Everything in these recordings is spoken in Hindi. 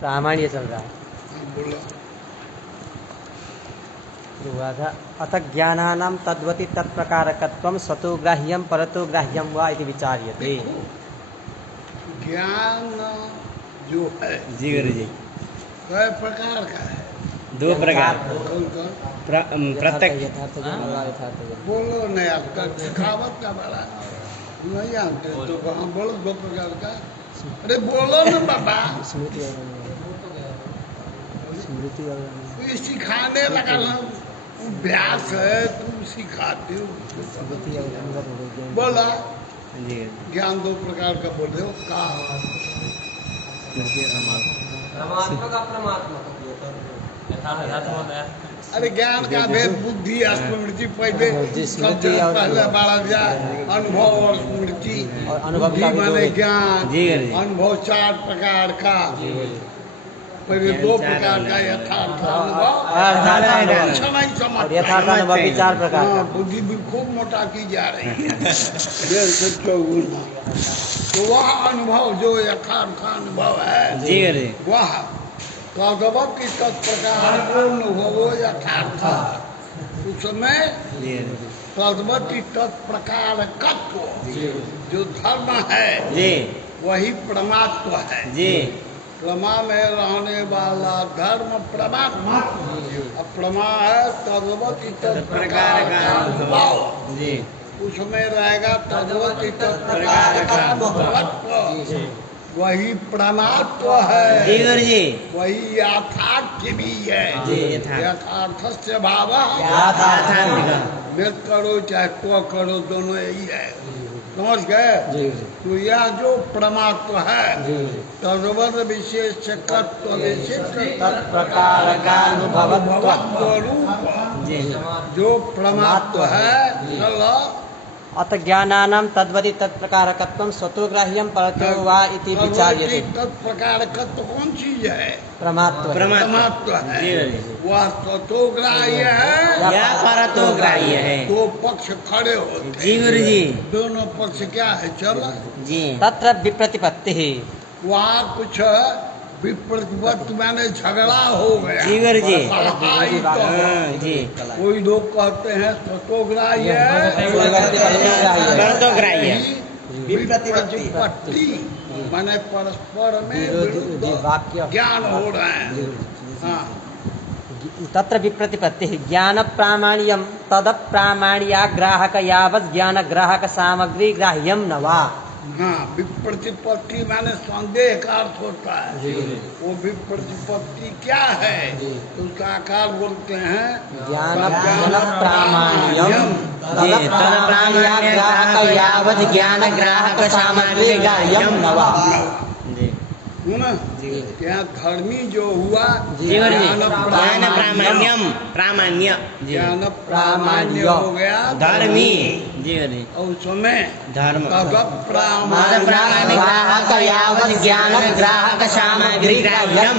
प्रामाण्य चल रहा है। बोलो। हुआ था अथ ज्ञानानां तद्वति तत्प्रकारकत्वं स्वतोग्राह्यं परतोग्राह्यं वा इति विचार्यते। ज्ञान जो है जी गुरु जी कई प्रकार का है? दो प्रकार कौन कौन? प्रत्यक्ष यथार्थ ज्ञान और अयथार्थ ज्ञान। बोलो नहीं, आपका सिखावत का बड़ा नहीं आते तो कहाँ बोलो दो प्रकार का। अरे बोलो ना बाबा। स्मृति और स्मृति और तू सिखाने लगा ना, अभ्यास है, तुम सिखाते हो। स्मृति और अनुभव हो गया। बोला जी ज्ञान दो प्रकार का बोल रहे हो का? अरे ज्ञान का भेद बुद्धि और स्मृति पहले स्मृति और पहले बाढ़ जाए। अनुभव और स्मृति और अनुभव बुद्धि का भी माने दो- ज्ञान, जी, जी। अनुभव चार प्रकार का। पहले ज्ञान दो चार प्रकार का अलग- यथार्थ अयथार्थ अनुभव अनुभव। अच्छा नहीं और समझते। यथार्थ अनुभव भी 4 प्रकार हाँ, का। बुद्धि भी खूब मोटा की जा रही है। 154 तो वह अनुभव जो यथार्थ अनुभव है जी गुरु जी वह तद्वत् की तत्प्रकार अनुभव यथार्थ उसमें जी गुरु जी तद्वत् की तत्प्रकार कत्व जो धर्म है जी वही परमात्मा है। जी प्रमा में रहने वाला धर्म परमात्मा। अब प्रमा है तद्वत् की तत्प्रकार का अनुभव, जी उसमें रहेगा तद्वत् की तत्प्रकार का अनुभवत्व, वही परमात्म है। जी गुरु जी वही यथार्थ भी है। जी, यथार्थ। यथार्थ से भाव यथार्थ मृत करो चाहे को करो दोनों यही है। समझ गए? जी तो यह जो परमात्मा है जी तद्वत विशेष तत्व विशिष्ट तत्प्रकार का अनुभवत्व। रूप जी जो परमात्मा है चलो अत ज्ञानानां तद्वति तत्प्रकारकत्वं स्वतोग्राह्यं परतो वा इति विचार्यते। तत्प्रकार तत्व कौन चीज है? परमात्मा परमात्मा है। जी, जी। वह स्वतोग्राह्य है या परतोग्राह्य है। दो पक्ष खड़े होते जी गुरु जी दोनों पक्ष क्या है? चलो जी तत्र विप्रतिपत्तिः। वहाँ कुछ विप्रतिपत्ति माने झगड़ा हो गया। जी गुरु जी लड़ाई तो हाँ, जी कोई लोग कहते हैं स्वतोग्राह्य परतोग्राह्य विप्रतिपत्ति माने परस्पर में विरोधी विरुद्ध वाक्य ज्ञान हो रहे हैं। हाँ तत्र विप्रतिपत्तिः ज्ञान प्रामाण्यं तद प्रामाण्याग्राहक यावत् ज्ञान ग्राहक सामग्री ग्राह्यं न वा। हाँ विप्रतिपत्ति माने संदेह का अर्थ होता है। वो विप्रतिपत्ति क्या है? उसका आकार बोलते हैं ज्ञान प्रामाण्यं तद जी, तद प्रामाण्याग्राहक यावत् ज्ञान ग्राहक सामग्री ग्राह्यं न वा। जी है ना? यहाँ धर्मी जो हुआ जी गुरु जी ज्ञान ज्ञान प्रामाण्यम प्रामाण्य जी ज्ञान प्रामाण्य हो गया धर्मी जी गुरु जी और उसमें धर्म तद मद प्रामाण्य प्रामाण्य ग्राहक यावत् ज्ञान ग्राहक सामग्री ग्राह्यम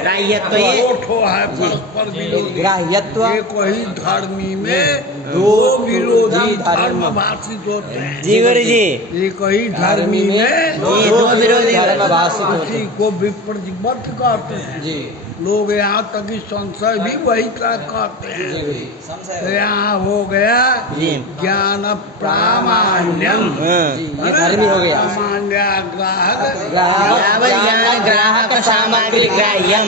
ग्राह्यत्व ये दोठो है परस्पर विरोधी। ग्राह्यत्व एक ही धर्मी में दो विरोधी धर्म भाषित होते हैं। जी गुरु जी एक ही धर्मी में जी दो विरोधी धर्म भाषित होते किसी को विप्रतिपत्त कहते हैं। जी लोग यहाँ तक कि संशय भी वही कहते हैं। तो यहाँ हो गया जी ज्ञान प्रामाण्यम जी ये धर्मी हो गया। प्रामाण्य ग्राहक यावत् ज्ञान ग्राहक सामग्री ग्राह्यम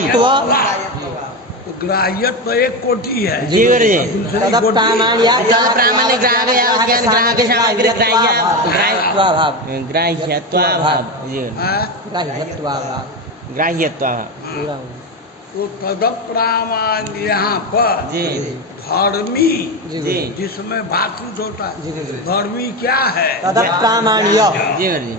ग्राह्यत्व एक कोटि है। जी गुरु जी दूसरी तद कोटि प्रामाण्य तद प्रामाण्य ग्राहक यावत् ज्ञान ग्राहक सामग्री ग्राह्यत्वाभाव ग्राह्यत्वाभाव जी है। ग्राह्यत्वाभाव ग्राह्यत्वाभाव पूरा हो तो तद प्रामाण्य यहाँ पर जी धर्मी जी जिसमें भाषित होता जी, है। जी। धर्मी क्या है? तद प्रामाण्य जी गुरु जी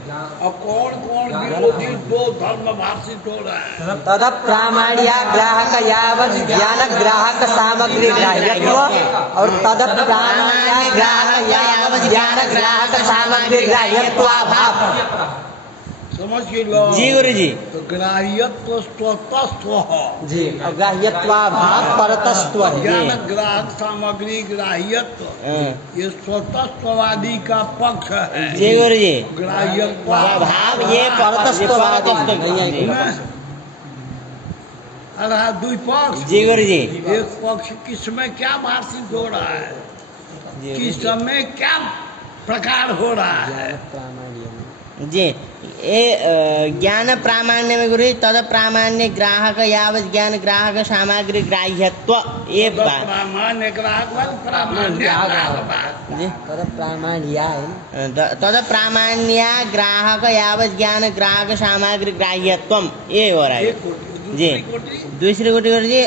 और कौन कौन विरोधी दो धर्म भाषित हो रहे हैं? तद प्रामाण्य ग्राहक यावत् ज्ञान ग्राहक सामग्री ग्राह्यत्व और तद प्रामाण्य ग्राहक यावत् ज्ञान ग्राहक सामग्री ग्राह्यत्वाभाव। समझ के लो। जी गुरु जी तो ग्राह्यत्व स्वतस्व हो। जी और ग्राह्यत्वाभाव परतस्त्व है। ज्ञान ग्राहक सामग्री ग्राह्यत्व ये स्वतस्ववादी का पक्ष है। जी गुरु जी ग्राह्यत्व भाव ये परतस्त्ववादी नहीं है जी। ना? अर्थात दुई पक्ष। जी गुरु जी। एक पक्ष किसमें क्या भाषित हो रहा है, जी किस समय क्या प्रकार हो रहा है। जी ये ज्ञान प्रामाण्य में गुरु जी तद प्रामाण्य ग्राहक यावत ज्ञान ग्राहक सामग्री ग्राह्यत्व ये तद बात प्रामाण्य ग्राहक प्रामाण्य ग्राहक। जी तद प्रामाण्य है ना? तद प्रामाण्य ग्राहक यावत ज्ञान ग्राहक सामग्री ग्राह्यत्व ये हो रहा है एक कोटि। जी। दूसरी कोटि दूसरी कोटि गुरु जी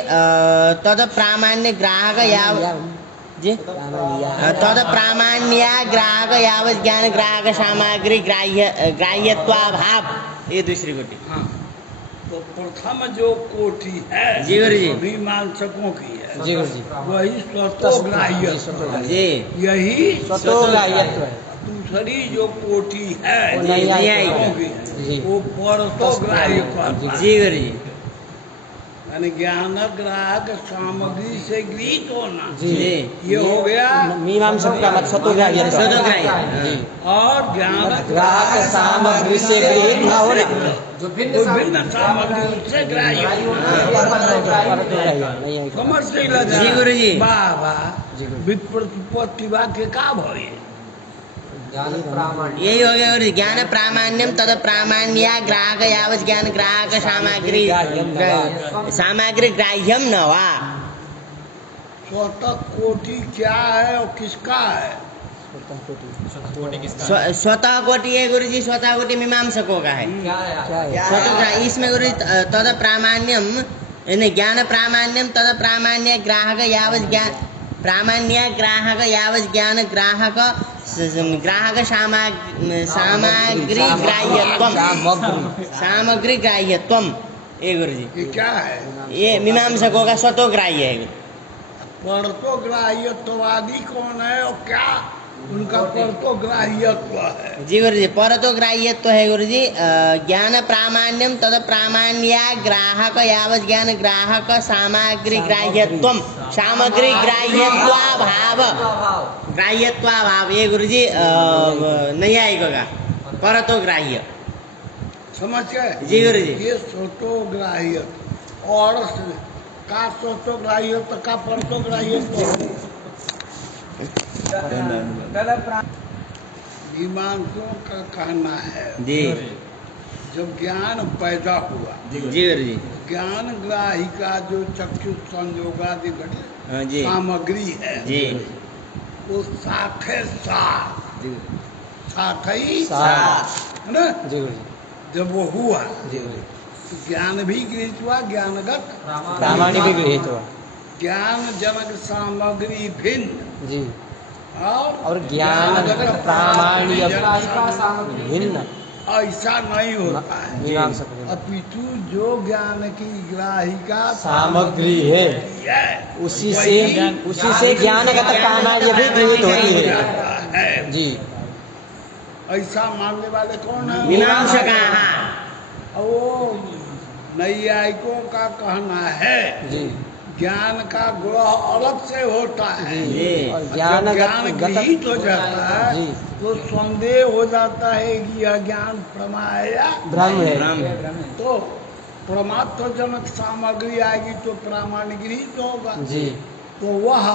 तद प्रामाण्य ग्राहक याव जी तद प्रामाण्य ग्राहक यावत ज्ञान ग्राहक सामग्री ग्राह्यत्वाभाव ये दूसरी कोटि। हाँ, तो प्रथम जो कोटि है जी गुरु जी। मीमांसकों की है, जी गुरु जी। वही स्वतोग्राह्य जी यही स्वतोग्राह्यत्व है। दूसरी जो कोटि है वो नहीं आई। मीमांसकों की जी। है, वो परतोग्राह्य कहता है। जी गुरु जी। यानी ज्ञान ग्राहक सामग्री से गृहित होना, जी। ये हो गया। मीमांसक का मत स्वतोग्राह्य स्वतोग्राह्य। जी। और ज्ञान ग्राहक सामग्री से गृहित न होना जो भिन्न सामग्री से ग्राह्य होना। परतोग्राह्य नहीं है। समझ नहीं लगा। जी गुरु जी। वाह वाह। विप्रतिपत्ति वाक्य का भय यही हो गया गुरु जी। ज्ञान प्रामाण्यम तद प्रामाण्य ग्राहक यावत ज्ञान ग्राहक सामग्री ग्राह्यम न वा। स्वतः कोटि क्या है और किसका है। स्वतः कोटि है गुरु जी। स्वतः कोटि मीमांसकों का है। क्या है? स्वतः इसमें गुरु जी तद प्रामाण्यम यानी ज्ञान प्रामाण्यम तद प्रामाण्य ग्राहक यावत ज्ञान प्रामाण्य ग्राहक यावत ज्ञान ग्राहक सामग्री ग्राह्यत्वम सामग्री ग्राह्यत्वम ये गुरु जी। ये क्या है। ये मीमांसकों का स्वतोग्राह्य है। परतोग्राह्यत्ववादी कौन है और क्या उनका परतोग्राह्यत्व है। जी गुरु जी। परतोग्राह्यत्व है गुरु जी ज्ञान प्रामाण्यम तद प्रामाण्य ग्राहक यावत ज्ञान ग्राहक सामग्री ग्राह्यत्वम सामग्री ग्राह्यत्वाभाव ग्राह्यत्वाभाव ये गुरु जी नहीं आएगा परतोग्राह्य। समझ गए। जी गुरु जी। ये स्वतोग्राह्य और का स्वतोग्राह्यत्व का परतोग्राह्यत्व। मीमांसकों का कहना है जी जब ज्ञान पैदा हुआ, जी गुरु जी। ज्ञान ग्राही का जो चक्षु संयोगादि हाँ जी सामग्री है जी वो साथे साथ ही साथ। है ना। जी गुरु जी। जब वो हुआ जी गुरु जी। तो ज्ञान भी गृहित हुआ, ज्ञानगत प्रामाणिक भी गृहित हुआ। ज्ञान जनक सामग्री भिन्न जी। और ज्ञानगत प्रामाण्य भिन्न ऐसा नहीं होता है। मीमांसक अपितु जो ज्ञान की ग्राहिका सामग्री है उसी से ज्ञानगत प्रामाण्य भी गृहित होती है। जी। ऐसा मानने वाले कौन है। मीमांसक। वो नैयायिकों का कहना है जी। ज्ञान का ग्रह अलग से होता है। और जब ज्ञान ज्ञान गृहित हो जाता है जी। तो संदेह हो जाता है कि यह ज्ञान प्रमा है या भ्रम है। तो प्रमात्र जनक सामग्री आएगी तो प्रामाणिक गृहित होगा। जी। तो वह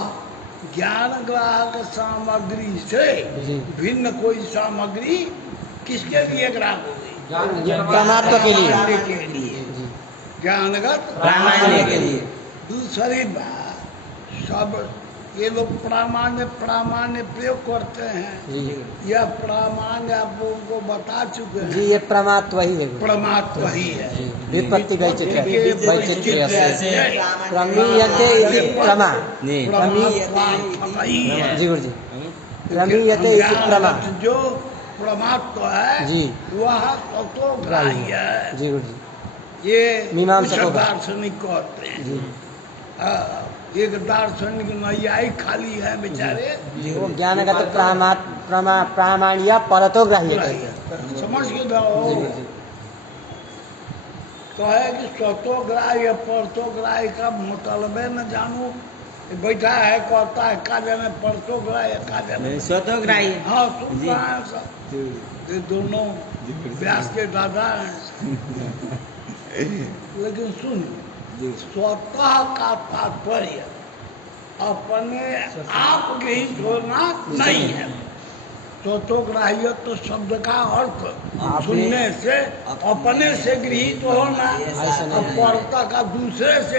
ज्ञान ग्राहक सामग्री से जी। भिन्न कोई सामग्री किसके लिए ग्राहक होगी। परमात्मा के लिए। प्रामाण्य के लिए, ज्ञानगत प्रामाण्य के लिए। दूसरी बात सब ये लोग प्रामाण्य प्रयोग करते हैं। जी। यह प्रामाण्य आप लोगों को बता चुके हैं। जी ये प्रमात्व ही है। परमात्मा ही है। व्युत्पत्ति वैचित्र्य से प्रमीयते इति प्रमा। जी परमात्मा ही है। जी गुरु जी। प्रमीयते इति प्रमा। ज्ञानगत जो परमात्मा है जी। वह स्वतोग्राह्य है। जी गुरु जी। ये मीमांसकों कुछ का। दार्शनिक कहते हैं। जी। एक दार्शनिक नैयायिक खाली है बेचारे। वो ज्ञानगत प्रामाण्य परतोग्राह्य समझ के दो। कहे कि स्वतोग्राह्य परतोग्राह्य का मुतलबे न जानू। बैठा है कहता है का जाने परतोग्राह्य का जाने स्वतोग्राह्य। हाँ सुन रहा है सब। ये दोनों व्यास के दादा हैं। लेकिन सुन स्वतः का तात्पर्य अपने आप गृहित होना नहीं है। स्वतोग्राह्य तो शब्द का अर्थ सुनने से अपने से गृहित होना, और परता का दूसरे से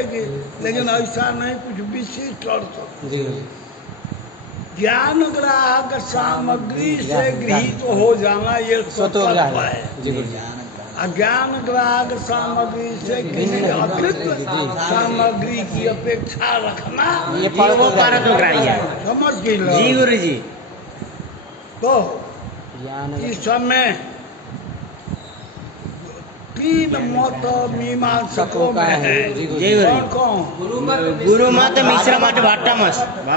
लेकिन ऐसा नहीं, कुछ विशिष्ट अर्थ। ज्ञान ग्राहक सामग्री से गृहित हो जाना ये स्वतोग्राह्य है। अज्ञान ग्राहक सामग्री से किसी अतिरिक्त सामग्री की अपेक्षा रखना ये वो परतोग्राह्य है। समझ गए जी गुरु जी। तो इस समय 3 मत मीमांसकों में है। कौन? गुरु मत, मिश्र मत, भट्ट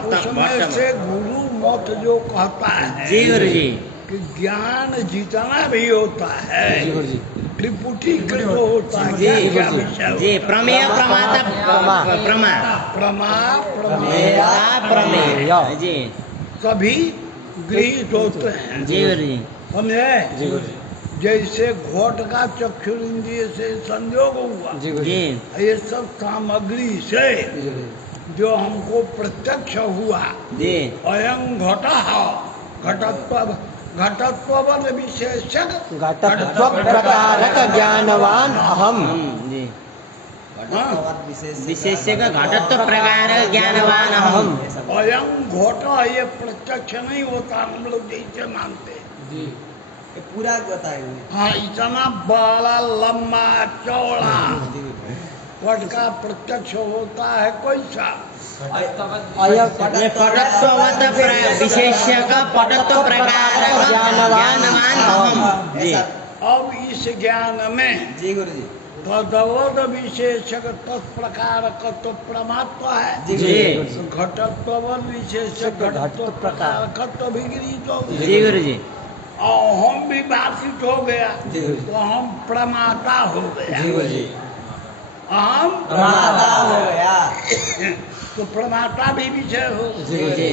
उसमें से गुरु मत जो कहता है जी गुरु जी कि ज्ञान जितना भी होता है त्रिपुटीकृत होता है। क्या विषय? जी प्रमेय प्रमाता प्रमा प्रमेय जी सभी गृहित होते हैं। जी गुरु जी समझे? जैसे घोट का चक्षुरिंद्रिय से संयोग हुआ, जी ये सब सामग्री से जो हमको प्रत्यक्ष हुआ, जी अयं घटत्व घटत्व विशेषक घटत्व प्रकारक ज्ञानवान अहम। जी विशेष्य का घटत्व प्रकार ज्ञानवान अहम। अयं घोट ये प्रत्यक्ष नहीं होता, हम लोग जैसे मानते जी पूरा बताए। हाँ, इतना बड़ा लंबा चौड़ा पट का प्रत्यक्ष होता है कैसा? पटत्ववत विशेष्य का पटत्व प्रकार ज्ञानवान अहम। जी अब इस ज्ञान में जी गुरु जी तद्वद विशेषक तत्प्रकार तो प्रमात्व है। जी घटत्व विशेषक घटत्व प्रकार तो भी गृहीत हो गया। जी गुरु जी और हम भी बाधित हो गया तो हम प्रमाता हो गया। हम प्रमाता हो गया तो प्रमाता भी विषय हो। जी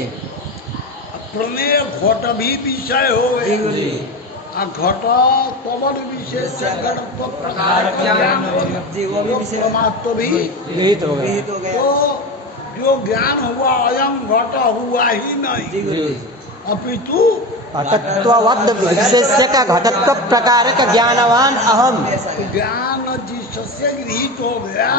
प्रमेय घट भी विषय हो गया। घट तवन विशेष घटत्व प्रकार ज्ञान जी वो भी विषय प्रमात्व भी गृहित हो गया। तो जो ज्ञान हुआ अयम घट हुआ ही नहीं, अपितु घटत्ववद विशेष्य का घटत्व प्रकारक ज्ञानवान अहम। ज्ञान जिससे गृहित हो गया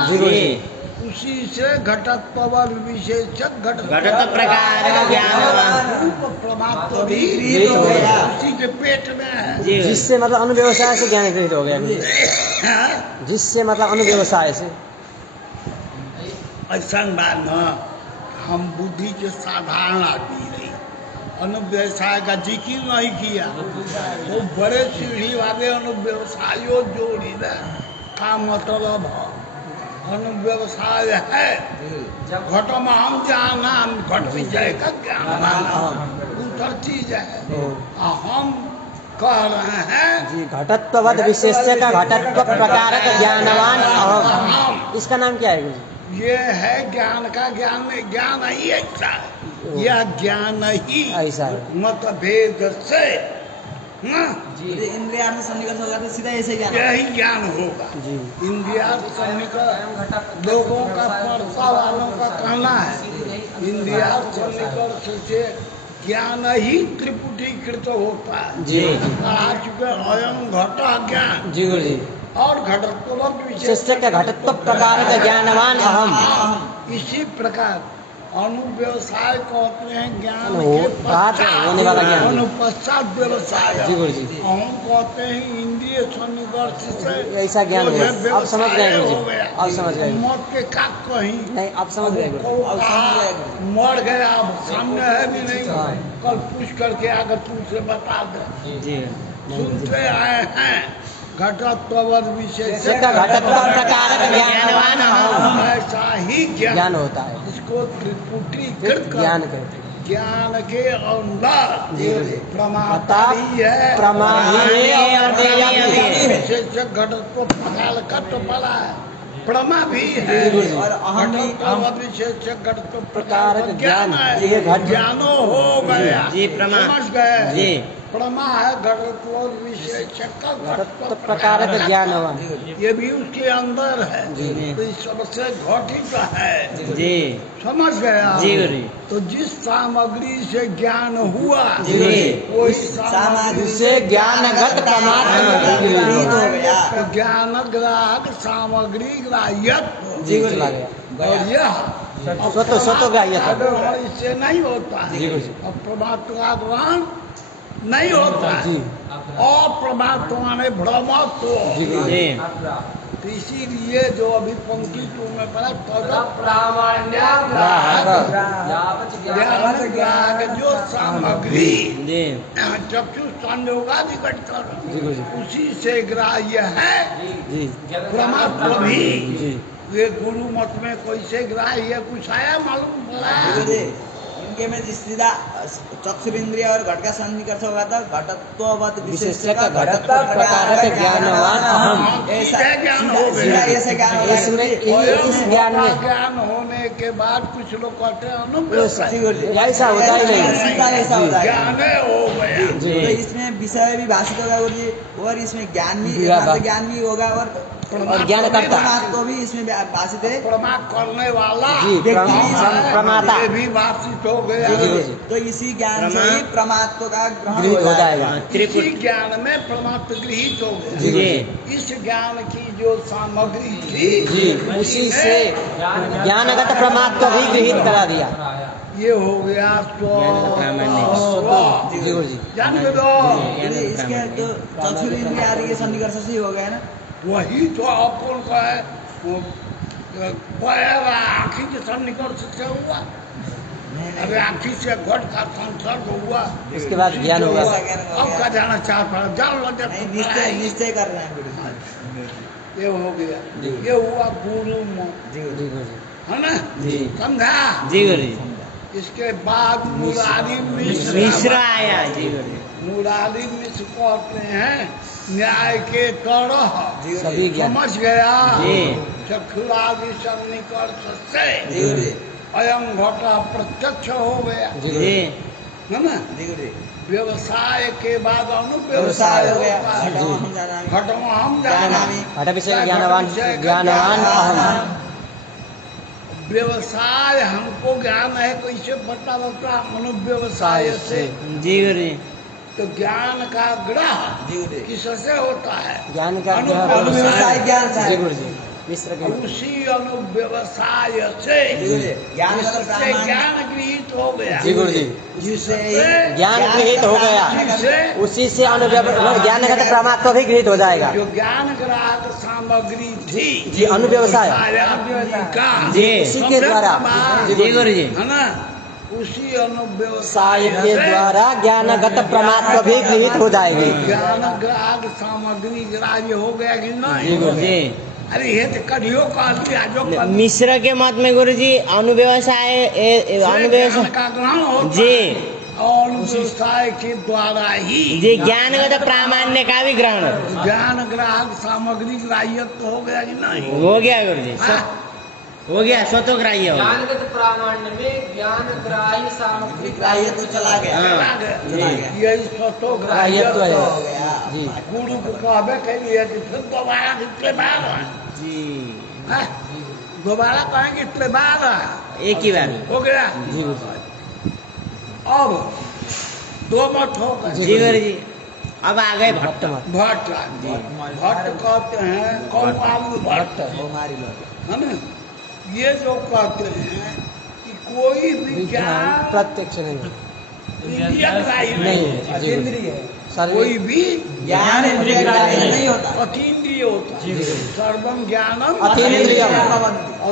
उसी से घटत्व विशेषक घटत्व प्रकार ज्ञानवान रूप प्रमात्व भी गृहित हो गया, उसी के पेट में है। जिससे मतलब अनुव्यवसाय से ज्ञान गृहित हो गया। जिससे मतलब अनुव्यवसाय से ऐसा बात न, हम बुद्धि के साधारण आदमी नहीं, अनुव्यवसाय का जिक्र नहीं किया तो बड़े सीढ़ी वाले अनुव्यवसायो जोड़ी दे का मतलब अनुव्यवसाय है। घट में हम जाना घट विषय का ज्ञान दूसर चीज है। हम कह रहे हैं जी घटत्ववद विशेष्य का घटत्व प्रकारक ज्ञानवान अहम। इसका नाम क्या है गुरु जी? ये है ज्ञान का ज्ञान में ज्ञान ही ऐसा है, यह ज्ञान ही ऐसा है। मतभेद से जी इंद्रिया में सन्निकर्ष होगा तो सीधा ऐसे ज्ञान यही ज्ञान होगा। जी इंद्रिया सन्निकर्ष लोगों का परसा वालों का कहना है, इंद्रिया सन्निकर्ष से ज्ञान ही त्रिपुटीकृत होता है। जी कहा चुके अयम घट ज्ञान जी गुरु जी। और घटत्व विशेष्य का घटत्व प्रकारक ज्ञानवान अहम। इसी प्रकार अनुव्यवसाय कहते हैं ज्ञान हो के बात होने वाला ज्ञान। अनुपश्चात व्यवसाय जी गुरु जी। हम कहते हैं इंद्रिय सन्निकर्ष से ऐसा ज्ञान जो है हुआ। अब समझ गए गुरु जी। व्यवसाय हो गया। अब समझ गए। मौत के का कहीं नहीं अब समझ गए गुरु जी। अब मर गया, अब सामने है भी नहीं, कल पूछ करके आकर तुमसे बता दे। जी सुनते आए हैं घटत्ववद विशेष का घटत्व प्रकारक ज्ञानवान अहम। ऐसा ही ज्ञान होता है, इसको त्रिपुटीकृत ज्ञान कहते हैं। ज्ञान के अंदर जी। प्रमाता भी है, प्रमाही और विशेषक घटत्व प्रकार घट पड़ा है, प्रमा भी है और अहम भी घटत्व विशेषक घटत्व प्रकार प्रकार ज्ञान ज्ञान ये है। घट ज्ञानो हो गया। जी प्रमा समझ गए। जी प्रमा है घटत्व विशेषक घटत्व प्रकारक ज्ञानवान ये भी उसके अंदर है तो इस सबसे घटित है जी समझ गया जी गुरु जी तो जिस सामग्री से ज्ञान हुआ जी। वही सामग्री जिससे ज्ञानगत प्रमात्र विपरीत हो गया तो ज्ञान ग्राहक सामग्री ग्राह्यत्व जी चला गया और यह स्वतः ग्राह्यत्व ग्रहण इससे नहीं होता है जी, गुरुजी। और परमात्मा ग्रहण नहीं होता है और परमात्मा में भ्रमत्व जी तो इसीलिए जो अभी पंक्ति 2 में पढ़ा ज्ञान ग्राहक जो सामग्री जी चक्षु संयोगाधिकट कर जी गुरुजी उसी से ग्राह्य है जी परमात्मा भी जी ये गुरु मत में कैसे ग्राह्य कुछ आया मालूम पड़ा देखो जी, इनके में जिस सीधा चक्षुरिंद्रिय और घट का सन्निकर्ष होगा था घटत्ववत विशेषक घटत्व प्रकारक ज्ञानवान अहम ऐसा सीधा ज्ञान हो सीधा गया। ऐसे ज्ञान होगा इसमें गुरुजी। इस ज्ञान में ज्ञान होने के बाद कुछ लोग कहते हैं अनुभव जी गुरुजी। ऐसा होता ही नहीं। सीधा ऐसा होता है ज्ञान हो गया जी। तो इसमें विषय भी भाषित होगा गुरुजी और इसमें ज्ञान भी विवाह एकांत ज्ञान भी होगा और ज्ञानकर्ता परमात्मा भी इसमें भाषित है प्रमा करने वाला जी व्यक्ति है, प्रमाता ये भी वार्षिक हो गया जी, जी। तो इसी ज्ञान से ही परमात्मा का ग्रहण गृहित हो जाएगा इसी ज्ञान में परमात्मा गृहित हो गया जी जी इस ज्ञान की जो सामग्री थी जी उसी से ज्ञानगत प्रमात्व भी गृहित करा दिया ये हो गया जी गुरुजी जान दो यदि इसके तो चक्षुरिंद्रिय आदि के सन्निकर्ष से ही हो गया ना वही तो अपन का है वो, पैर आँखी के सन्निकर्ष से हुआ अरे आँखी से घट का संसर्ग हुआ उसके बाद ज्ञान होगा अब का जाना चाह पड़ा जान लग नहीं निश्चय निश्चय कर रहे हैं गुरुजी। ये हो गया जी। ये हुआ गुरु मत जी गुरुजी है ना जी समझा जी गुरु जी इसके बाद मुरारी मिश्र आया जी गुरु जी मुरारी मिश्र कहते हैं न्याय के तरह सभी ज्ञान समझ गया जी चक्षुरादि सन्निकर्ष से जी गुरुजी। अयम घटा प्रत्यक्ष हो गया जी जी है ना जी गुरुजी। व्यवसाय के बाद व्यवसाय अनुव्यवसाय हो गया होता है घटवा हम जाना है। घटवा हम जाना जाना भी। हठ विषय ज्ञानवान अहम व्यवसाय हमको ज्ञान है कैसे पता लगता अनुव्यवसाय से जी गुरु जी तो ज्ञान का ग्रह जी गुरुजी। किससे होता है ज्ञान का अनुव्यवसाय ज्ञान से जी गुरुजी मिश्र के उसी अनुव्यवसाय से जी गुरुजी। ज्ञान का जिससे प्रामाणिक ज्ञान गृहित हो गया जी गुरुजी जिससे ज्ञान गृहित हो गया जिससे उसी से ज्ञानगत प्रमात्व भी गृहित हो जाएगा जो ज्ञान ग्राहक सामग्री थी जी अनुव्यवसाय का जी इसी के द्वारा जी गुरु जी है ना उसी साय अनुव्यवसाय के द्वारा ज्ञानगत प्रमात्व भी गृहित हो जाएगी ज्ञान ग्राहक सामग्री ग्राह्य हो गया कि जी नहीं गुरु जी अरे ये तो कढ़ियो का दिया जो मिश्र के मत में गुरु जी अनुव्यवसाय अनुव्यवसाय का ग्रहण होता जी है और अनुव्यवसाय के द्वारा ही जी ज्ञानगत प्रामाण्य का भी ग्रहण ज्ञान ग्राहक सामग्री ग्राह्यत्व हो गया कि नहीं हो गया गुरु जी हाँ? हो गया स्वतोग्राह्य हो गया ज्ञानगत प्रामाण्य में ज्ञान ग्राह्य सामग्री ग्राह्य तो चला गया हाँ। चला गया। यही स्वतो ग्राह्यत्व ग्राह्यत्व है हो गया जी गुरु को कहबे कहिए कि फिर दोबारा कितने बार है? जी हैं? दोबारा कहेंगे कितने बार है? एक ही बार हो गया जी गुरुजी अब दो मत हो गए जी गुरु जी अब आ गए भट्ट मत भट्ट भट्ट कहते हैं कौन आदमी भट्ट हमारी लोग है ना ये जो कहते हैं कि कोई भी ज्ञान प्रत्यक्ष नहीं इंद्रिय ग्राह्य नहीं नहीं है जी गुरुजी कोई भी ज्ञान इंद्रिय ग्राह्य नहीं होता अतीन्द्रिय होता है सर्वम ज्ञानम अतीन्द्रियम।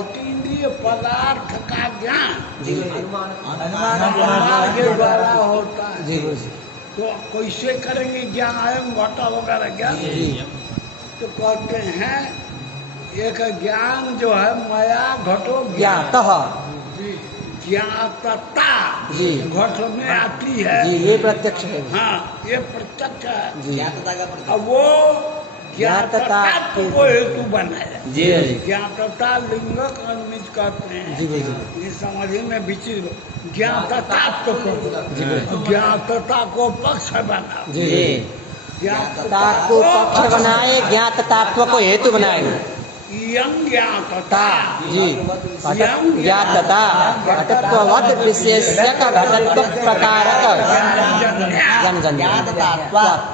अतीन्द्रिय पदार्थ का ज्ञान जी अनुमान के द्वारा होता है जी गुरुजी तो कैसे करेंगे ज्ञान आयम घटा वगैरह ज्ञान जी तो कहते हैं एक ज्ञान जो है माया घटो ज्ञान ज्ञातः ज्ञातता जी। घट में आती है जी ये प्रत्यक्ष है हाँ ये प्रत्यक्ष है जी ज्ञातता का प्रतीक। अब वो ज्ञातता ज्ञातता को हेतु बनाया। जी गुरुजी। ज्ञातता लिंगक अनुमित कहते हैं। जी गुरुजी। ये समझ में विचित्र ज्ञातता को जी गुरुजी। ज्ञातता को पक्ष बना। जी ज्ञातता को पक्ष बनाए, ज्ञात तत्व को हेतु बनाए। यं ज्ञातता जी ज्ञातता घटत्ववत् विशेष्य का घटत्व प्रकारक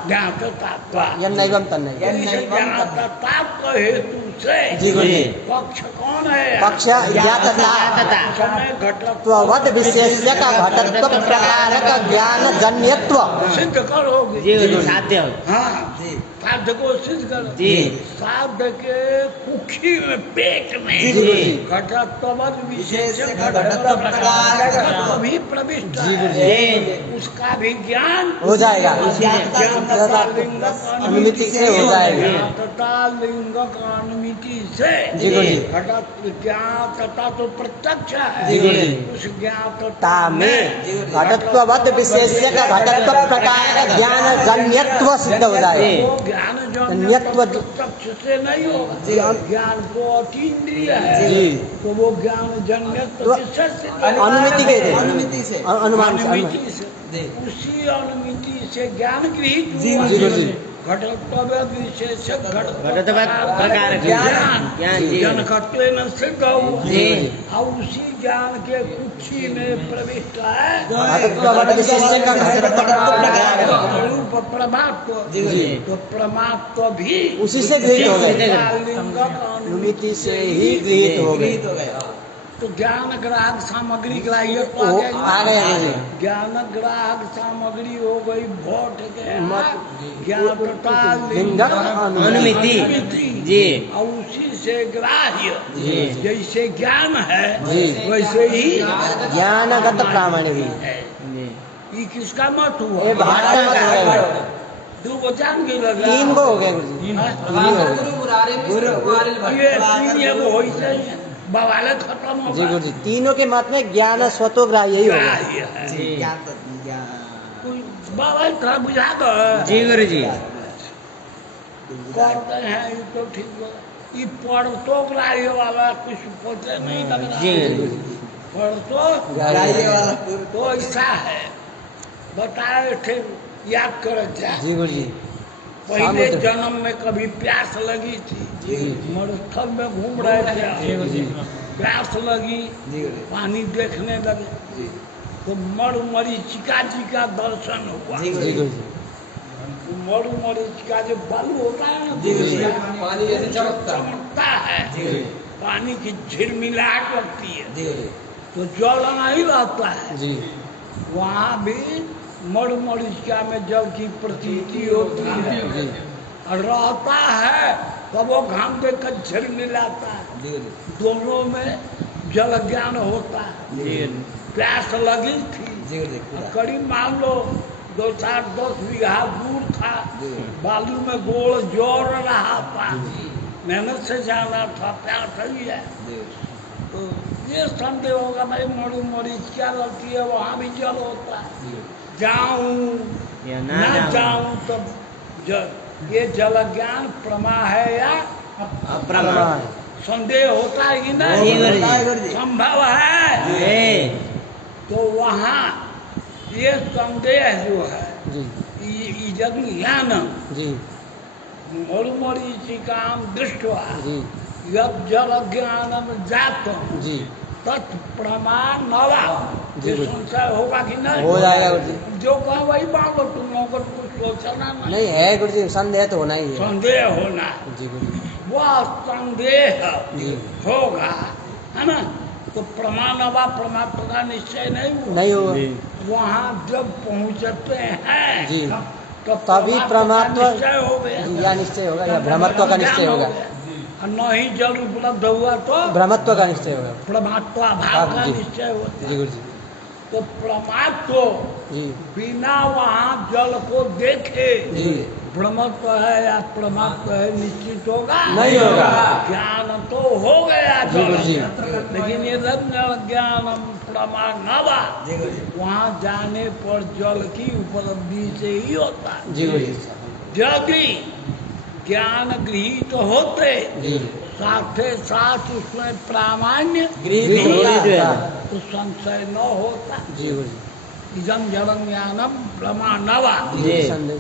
ज्ञातता यन्नैवं तन्नैव। ज्ञातता को हेतु से जी गुरुजी। पक्ष कौन है? पक्ष ज्ञातता समय घटत्व त्ववत् विशेष्य का घटत्व प्रकारक ज्ञान जन्यत्व। सिद्ध करोगे। जी गुरुजी। साध्य हो। हाँ साध्य को सिद्ध करो। जी। साध्य के कुखी में पेट में जी गुरुजी। घटत्ववत् विशेष घटत्व प्रकारक भी प्रविष्ट जी है। गुरुजी। उसका भी ज्ञान हो जाएगा। ज्ञातता लिंगक अनुमिति से हो जाएगा। ज्ञातता लिंगक अनुमिति से जी गुरुजी। ज्ञातता तो प्रत्यक्ष है। जी गुरुजी। उस ज्ञातता ता में घटत्ववत् विशेष्य का घटत्व प्रकारक ज्ञान जन्यत्व सिद्ध हो जाए। वो ज्ञान जन्यत्व प्रत्यक्ष से नहीं होगा। ज्ञान को अतीन्द्रिय है। जी। तो वो ज्ञान जन्यत्व किससे सिद्ध होगा? अनुमिति के दे। अनुमिति से। अनुमान से। अनुमिति से। उसी अनुमिति से ज्ञान गृहीत हुआ। जी गुरुजी। घटत्ववत् विशेष घटत्व प्रकारक ज्ञान। जी। जनकत्वेन सिद्ध हुआ। जी। और उसी ज्ञान के कुक्षी में प्रविष्ट है घटत्ववत् विशेष्य का घटत्व प्रकारक। रूप प्रमात्व। जी। तो प्रमात्व भी उसी से गृहीत हो गए। लिंगक अनुमिति से ही गृहीत हो गए। हो गया। तो ज्ञान ग्राहक सामग्री ग्राह्य तो आ गए जी। ज्ञान ग्राहक सामग्री हो गई भोट के मत- ज्ञातता लिंगक अनुमिति। जी। और उसी से ग्राह्य जी। जैसे ज्ञान है जी। वैसे ही ज्ञानगत प्रामाण्य भी है। जी। ये किसका मत ये हुआ? भाट का मत हो गया। दो बचान के लगा। तीन को हो गया गुरुजी। तीन हो गया। ये तीन एगो हो जाए बवाले खत्म हो जी गुरुजी। तीनों के मत में ज्ञान स्वतोग्राह्य ही होगा। ग्राह्य है। जी। कोई बाबा थोड़ा बुझा दो। जी गुरुजी। कहते हैं ये तो ठीक है। ये पढ़तो ग्राह्य वाला कुछ पता नहीं लग रहा। जी गुरुजी। पढ़तो ग्राह्य वाला तो ऐसा है बताए थे याद कर जा। जी गुरुजी। पहले सामुद्र। जन्म में कभी प्यास लगी थी। जी। मरुस्थल में घूम रहे थे। जी। प्यास लगी जी गुरुजी। पानी देखने लगे जी। तो मरीचिका जी का दर्शन हुआ। जी जी गुरुजी। मरीचिका जो बालू होता है ना जी गुरुजी। पानी जैसे चमकता है। जी गुरुजी। पानी की झिलमिलाहट लगती है जी गुरुजी। तो जल नहीं रहता है। जी। वहाँ भी मरीचिका में जल की प्रतीति होती है जी। और रहता है तो वो घाम देकर झिलमिलाता है। जी गुरुजी। दोनों में जल ज्ञान होता है। जी। प्यास लगी थी जी गुरुजी। पूरा। करीब मान लो 2-4-10 बीघा दूर था। जी। बालू में गोल जोर रहा था। मेहनत से जाना था प्यास ही है। जी गुरुजी। तो ये संदेह होगा भाई मरीच क्या लगती है वहाँ भी जल होता है। जी गुरुजी। जाऊं या ना ना जाऊं तब ये जल ज्ञान प्रमा है या अप्रमाण। संदेह होता है कि जी नहीं? गुरुजी। संभव है। जी। तो वहाँ ये संदेह जो है जी। ये जग ज्ञान जी। मरीचिकाम दृष्टवा जी। यद जल ज्ञानम जात जी। तत्प्रमाण नवा। जी ये गुरुजी। संशय होगा कि नहीं? हो जाएगा गुरुजी। जो कहा वही मान लो तुम लोगों को कुछ सोचना नहीं है गुरुजी, संदेह तो होना ही है। संदेह होना जी गुरुजी। वह संदेह जी। होगा है ना। तो प्रमाणवा परमात्मा का निश्चय नहीं हुआ। नहीं होगा। वहाँ जब पहुँचते हैं जी। तो तभी का परमात्मा निश्चय हो गया। जी, या निश्चय होगा या भ्रमत्व का निश्चय ज्ञान हो होगा। गया। और नहीं जल उपलब्ध हुआ तो भ्रमत्व का निश्चय होगा। परमात्मा भाव का जी। निश्चय होता जी है। गुरुजी। तो परमात्मा जी। बिना वहाँ जल को देखे जी। ब्रह्मत्व है या परमात्मा है निश्चित होगा नहीं होगा। ज्ञान तो हो गया जी गुरुजी। लेकिन ये ज्ञान प्रमाण नवा जी गुरुजी। वहाँ जाने पर जल की उपलब्धि से ही होता है। जी गुरुजी। यदि ज्ञान गृहीत होते जी साथ साथ उसमें प्रामाण्य गृहीत होता तो संशय न होता। जी गुरु जी इदम जलम ज्ञानम प्रमाणवा। जी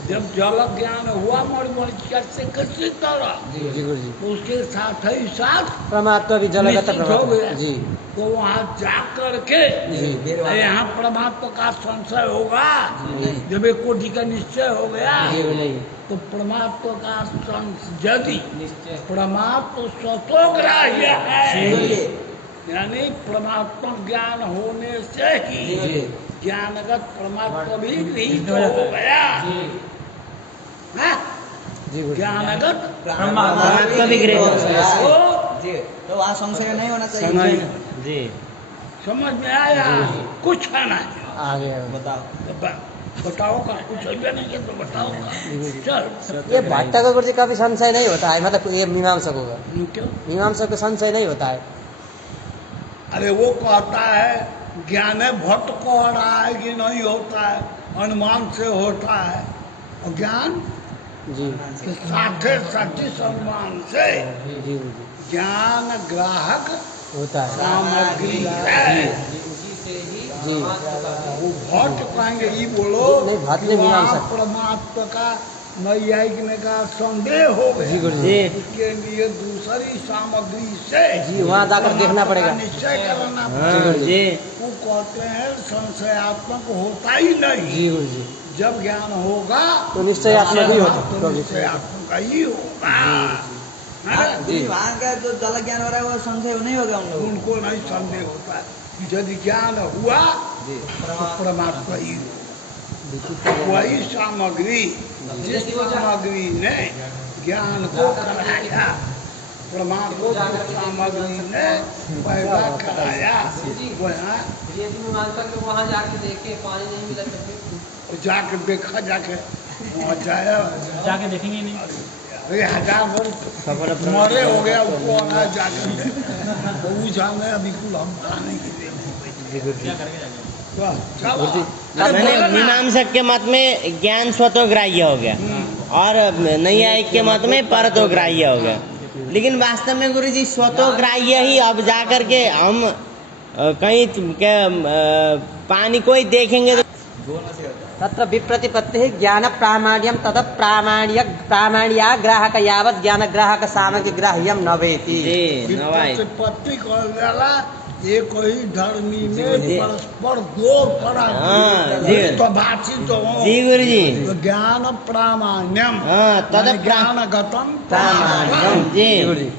जब जल ज्ञान हुआ मणिमणिका से किसी तरह जी गुरु जी तो उसके साथ ही साथ परमात्मा भी जलगत निश्चित हो गया। जी तो वहाँ जा करके जी यहाँ परमात्मा का संशय होगा। जब एक कोटि का निश्चय हो गया जी नहीं तो परमात्मा का यदि परमात्मा स्वतोग्राह्य है यानी परमात्मा ज्ञान होने से ही ज्ञानगत परमात्मा भी गृहीत हो गया। हाँ? जी गुरु जी ज्ञानगत परमात्मा भी गृहीत हो गया। तो जी तो वहाँ संशय नहीं होना चाहिए। जी समझ में आया? कुछ है नहीं। आ गया बताओ बताओ का कुछ है नहीं है तो बताओ का। चल ये भट्ट का गुरु जी का भी संशय नहीं होता है, मतलब ये मीमांसकों का क्यों? मीमांसक का संशय नहीं होता है। अरे वो कहता है ज्ञान भट्ट कह रहा है कि नहीं होता है, अनुमान से होता है। और ज्ञान जी के साथे सचिस अनुमान से जी गुरु जी ज्ञान ग्राहक होता है सामग्री है। जी वो भट्ट कहेंगे ये बोलो नहीं, भट्ट ने कि वहाँ मीमांसा। परमात्मा का नैयायिक ने का संदेह हो गया। जी गुरु जी उसके लिए दूसरी सामग्री से जी वहाँ जाकर देखना पड़ेगा। निश्चय करना हाँ, पड़ेगा। जी वो कहते हैं संशयात्मक होता ही नहीं। जी गुरु जी जब ज्ञान होगा तो निश्चयात्मक ही होता तो है। निश्चयात्मक ही होगा। हाँ? जी। वहाँ का जो जल ज्ञान हो रहा है वो संशय नहीं होगा उन लोगों उनको नहीं संदेह होता है। यदि ज्ञान हुआ तो परमात्मा ही होगा। वही सामग्री जिस सामग्री ने ज्ञान को कराया परमात्मा को सामग्री ने पैदा कराया वहाँ वहाँ जाके देखे पानी नहीं मिला तो जाके देखा जाके वहाँ जाया जाके देखेंगे नहीं। अरे हजार वर्ष मरे हो गया उसको वहाँ जाकर तो वो जाने अभी कुल हम खाने के लिए मैंने मीमांसक के मत में ज्ञान स्वतोग्राह्य हो गया और नैयायिक के मत में परतोग्राह्य हो गया। लेकिन वास्तव में गुरु जी स्वतोग्राह्य ही अब जाकर के हम कहीं पानी को ही देखेंगे तो तत्र विप्रतिपत्तिः ज्ञान प्रामाण्यम तद प्रामाण्या ग्राहक यावत् ज्ञान ग्राहक सामग्री ग्राह्यम न वेति। जी नवाई विप्रतिपत्ति कर जाला एक ही धर्मी में परस्पर दो पड़ा हाँ, जी। तो भाषित हो जी गुरु जी तो ज्ञान प्रामाण्यम हाँ, तद ज्ञान गतम प्रामाण्यम जी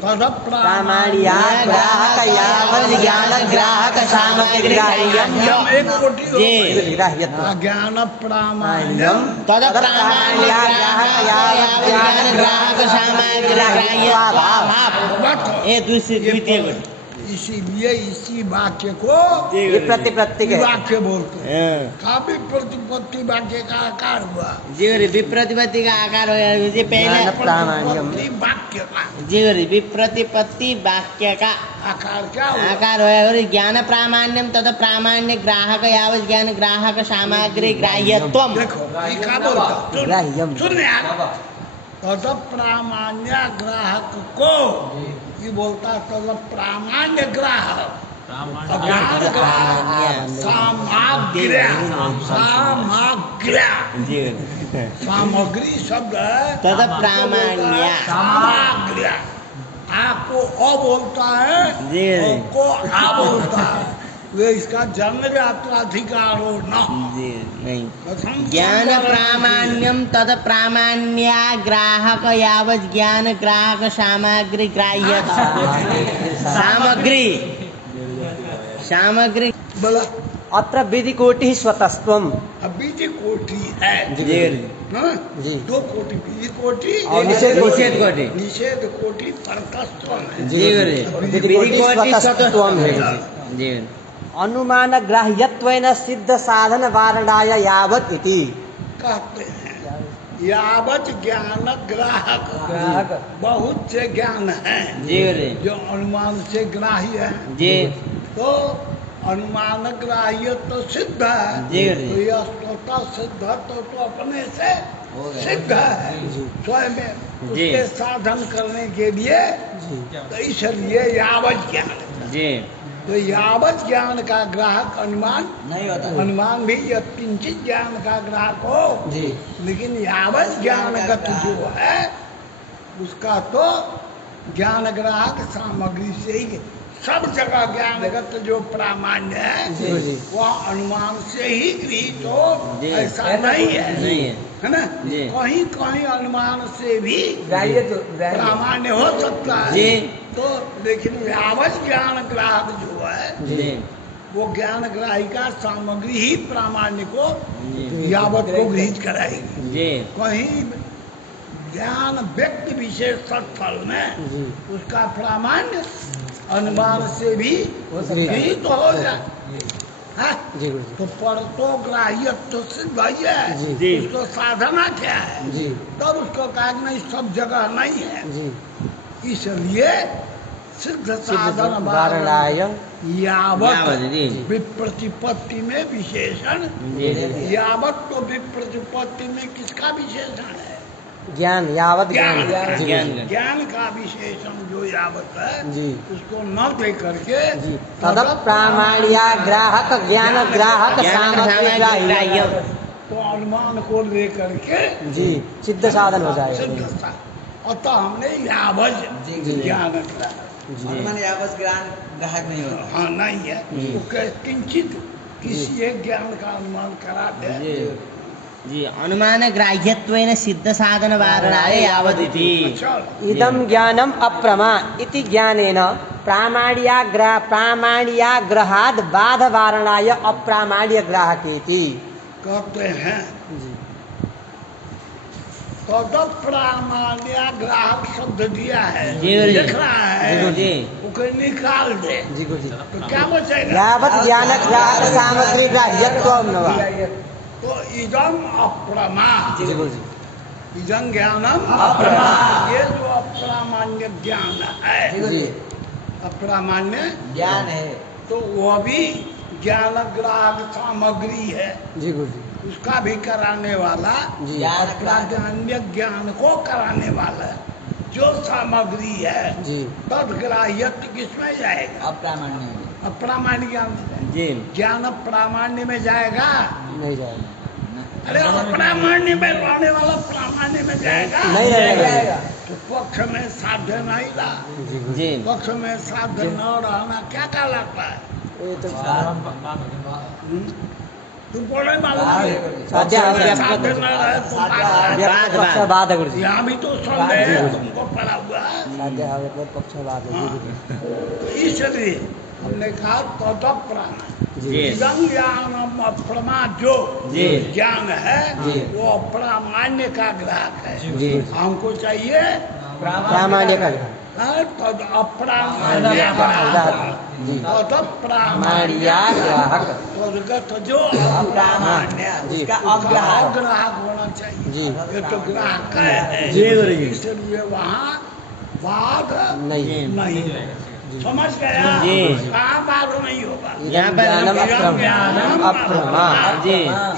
तद प्रामाण्या ग्राहक यावत् ज्ञान ग्राहक सामग्री ग्राह्यम एक कोटि हो जी। गई। ग्राह्यत्वम् ज्ञान प्रामाण्यम तद प्रामाण्य ग्राहक यावत् ज्ञान ग्राहक सामग्री ग्राह्यत्वाभाव। ये दूसरी द्वितीय गुरु इसीलिए इसी वाक्य को विप्रतिपत्ति के वाक्य बोलते हैं। हाँ। काफी प्रतिपत्ति वाक्य का आकार हुआ जी गुरु विप्रतिपत्ति का आकार हो गया गुरु जी पहले ज्ञान प्रामाण्यम प्रतिपत्ति वाक्य का जी गुरु विप्रतिपत्ति वाक्य का आकार क्या हुआ? आकार होया गुरु ज्ञान प्रामाण्यम तद प्रामाण्य ग्राहक यावत् ज्ञान ग्राहक सामग्री ग्राह्यत्वम्। देखो ये क्या बोलता ग्राह्यम। सुन यार तद प्रामाण्य ग्राहक को ये बोलता तद प्रामाण्य ग्राहक अज्ञान ग्राहक सामग्री जी गुरु सामग्री शब्द है तद प्रामाण्य सामग्री आपको अ बोलता है जी। को आ बोलता है वे इसका जन्म अधिकार हो न जी नहीं प्रथम ज्ञान प्रामाण्यम तद प्रामाण्य ग्राहक यावत् ज्ञान ग्राहक सामग्री ग्राह्य सामग्री बोला अत्र विधि कोटि स्वतस्त्वम्। अभी जी कोटि है जी हाँ? जी। दो कोटि विधि कोटि और निषेध कोटि। निषेध कोटि परतस्त्व है जी गुरु विधि विधि कोटि कोटि स्वतस्त्वम् है। जी अनुमान ग्राह्यत्वेन सिद्ध साधन वारणाय यावत् इति। कहते हैं यावत ज्ञान ग्राहक ग्राहक। बहुत से ज्ञान है जी गुरु जो अनुमान से ग्राह्य है जी तो अनुमान ग्राह्य तो सिद्ध है जी। तो यह स्वतः सिद्ध तो अपने से सिद्ध है स्वयं में उसके साधन करने के लिए जी तो इसलिए यावत ज्ञान, जी तो यावत ज्ञान का ग्राहक अनुमान नहीं होता। अनुमान भी यत्किंचित ज्ञान का ग्राहक हो, जी लेकिन यावत ज्ञानगत जो है उसका तो ज्ञान ग्राहक सामग्री से ही, सब जगह ज्ञानगत जो प्रामाण्य है जी जी वह अनुमान से ही गृहीत हो, जी। ऐसा नहीं है, नहीं है। है ना? जी। कहीं कहीं अनुमान से भी ग्राह्य प्रामाण्य हो सकता है। जी। तो लेकिन यावत ज्ञान ग्राहक जो है जी वो ज्ञान ग्राहिका सामग्री ही प्रामाण्य को जी यावत को गृहित कराएगी। जी कहीं ज्ञान व्यक्ति विशेष सत्फल में जी उसका प्रामाण्य अनुमान से भी गृहित तो हो जाए, हाँ? जी गुरु जी तो परतो ग्राह्य तो सिद्ध है, जी। उसको साधना क्या है, जी तब उसको कहा कि नहीं सब जगह नहीं है, जी इसलिए सिद्ध साधन वारणाय यावत जी। विप्रतिपत्ति में विशेषण, जी यावत तो विप्रतिपत्ति में किसका विशेषण है? ज्ञान यावत ज्ञान ज्ञान जी ज्ञान। गुरु ज्ञान का विशेषण जो यावत है जी उसको न दे करके जी तद प्रामाण्या ग्राहक ज्ञान ग्राहक ज्ञान सामग्री ग्राह्य ग्राह्य तो अनुमान को ले करके जी सिद्ध साधन हो जाएगा सिद्ध सा- अतः हमने यावज जी। ज्ञान करा, जी अनुमान यावत ज्ञान ग्राहक नहीं होता। हाँ नहीं है, तो किंचित किसी एक ज्ञान का अनुमान करा दे। जी अनुमान ग्राह्यत्वेन सिद्ध साधन वारणाय यावदिति। अच्छा, इदं ज्ञानम अप्रमा इति ज्ञानेन प्रामाण्याग्रहाद बाध वारणाय अप्रामाण्य ग्राहकेति। कहते हैं जी तद प्रामाण्य ग्राहक शब्द दिया है, जी, जी। लिख रहा है, जी उसको निकाल दे जी गुरु जी तो क्या बचेगा? यावत ज्ञान ग्राहक सामग्री ग्राह्यत्वं न वा। तो इदम अप्रमा, जी गुरु जी इदम ज्ञानम अप्रमा, ये जो अप्रामाण्य ज्ञान है, जी अप्रामाण्य ज्ञान है। तो वह भी ज्ञान ग्राहक सामग्री है, जी गुरु जी उसका भी कराने वाला जी ज्ञान प्राधान्य ज्ञान को कराने वाला जो सामग्री है जी तद ग्राह्यत्व किसमें जाएगा? अप्रामाण्य में। अप्रामाण्य ज्ञान में जाएगा। जी ज्ञान प्रामाण्य में जाएगा? नहीं जाएगा अरे अप्रामाण्य में रहने वाला प्रामाण्य में जाएगा? नहीं रहेगा तो पक्ष में साध्य नहीं रहा, जी गुरु जी पक्ष में साध्य न रहना क्या कहलाता है? ये तो तुम बोले मालूम साध्य है? साध्य पक्ष में है, साध्य न रहे तो साध्य बात है। व्यापक पक्षवाद है गुरु जी यहाँ भी तो संदेह है, तुमको पड़ा हुआ है। साध्य है व्यापक पक्षवाद है जी गुरु तो इसलिए हमने कहा तद प्राण जी इदं ज्ञानम अप्रमा जो जी। ज्ञान है जी। वो अप्रामाण्य का ग्राहक है, जी हमको चाहिए प्रामाण्य का ज्ञान हाँ, तद अप्रामाण्य ग्राहक, जी तद प्रामाण्या ग्राहक तदगत जो अप्रामाण्य जी। उसका उसका अग्राहक। अग्राहक होना चाहिए, जी ये तो ग्राहक है, जी, गुरु जी। इसलिए वहाँ बाध नहीं नहीं समझ गया? जी। कहाँ बाध नहीं होगा? यहाँ पर ज्ञानम इदं ज्ञानम अप्रमा जी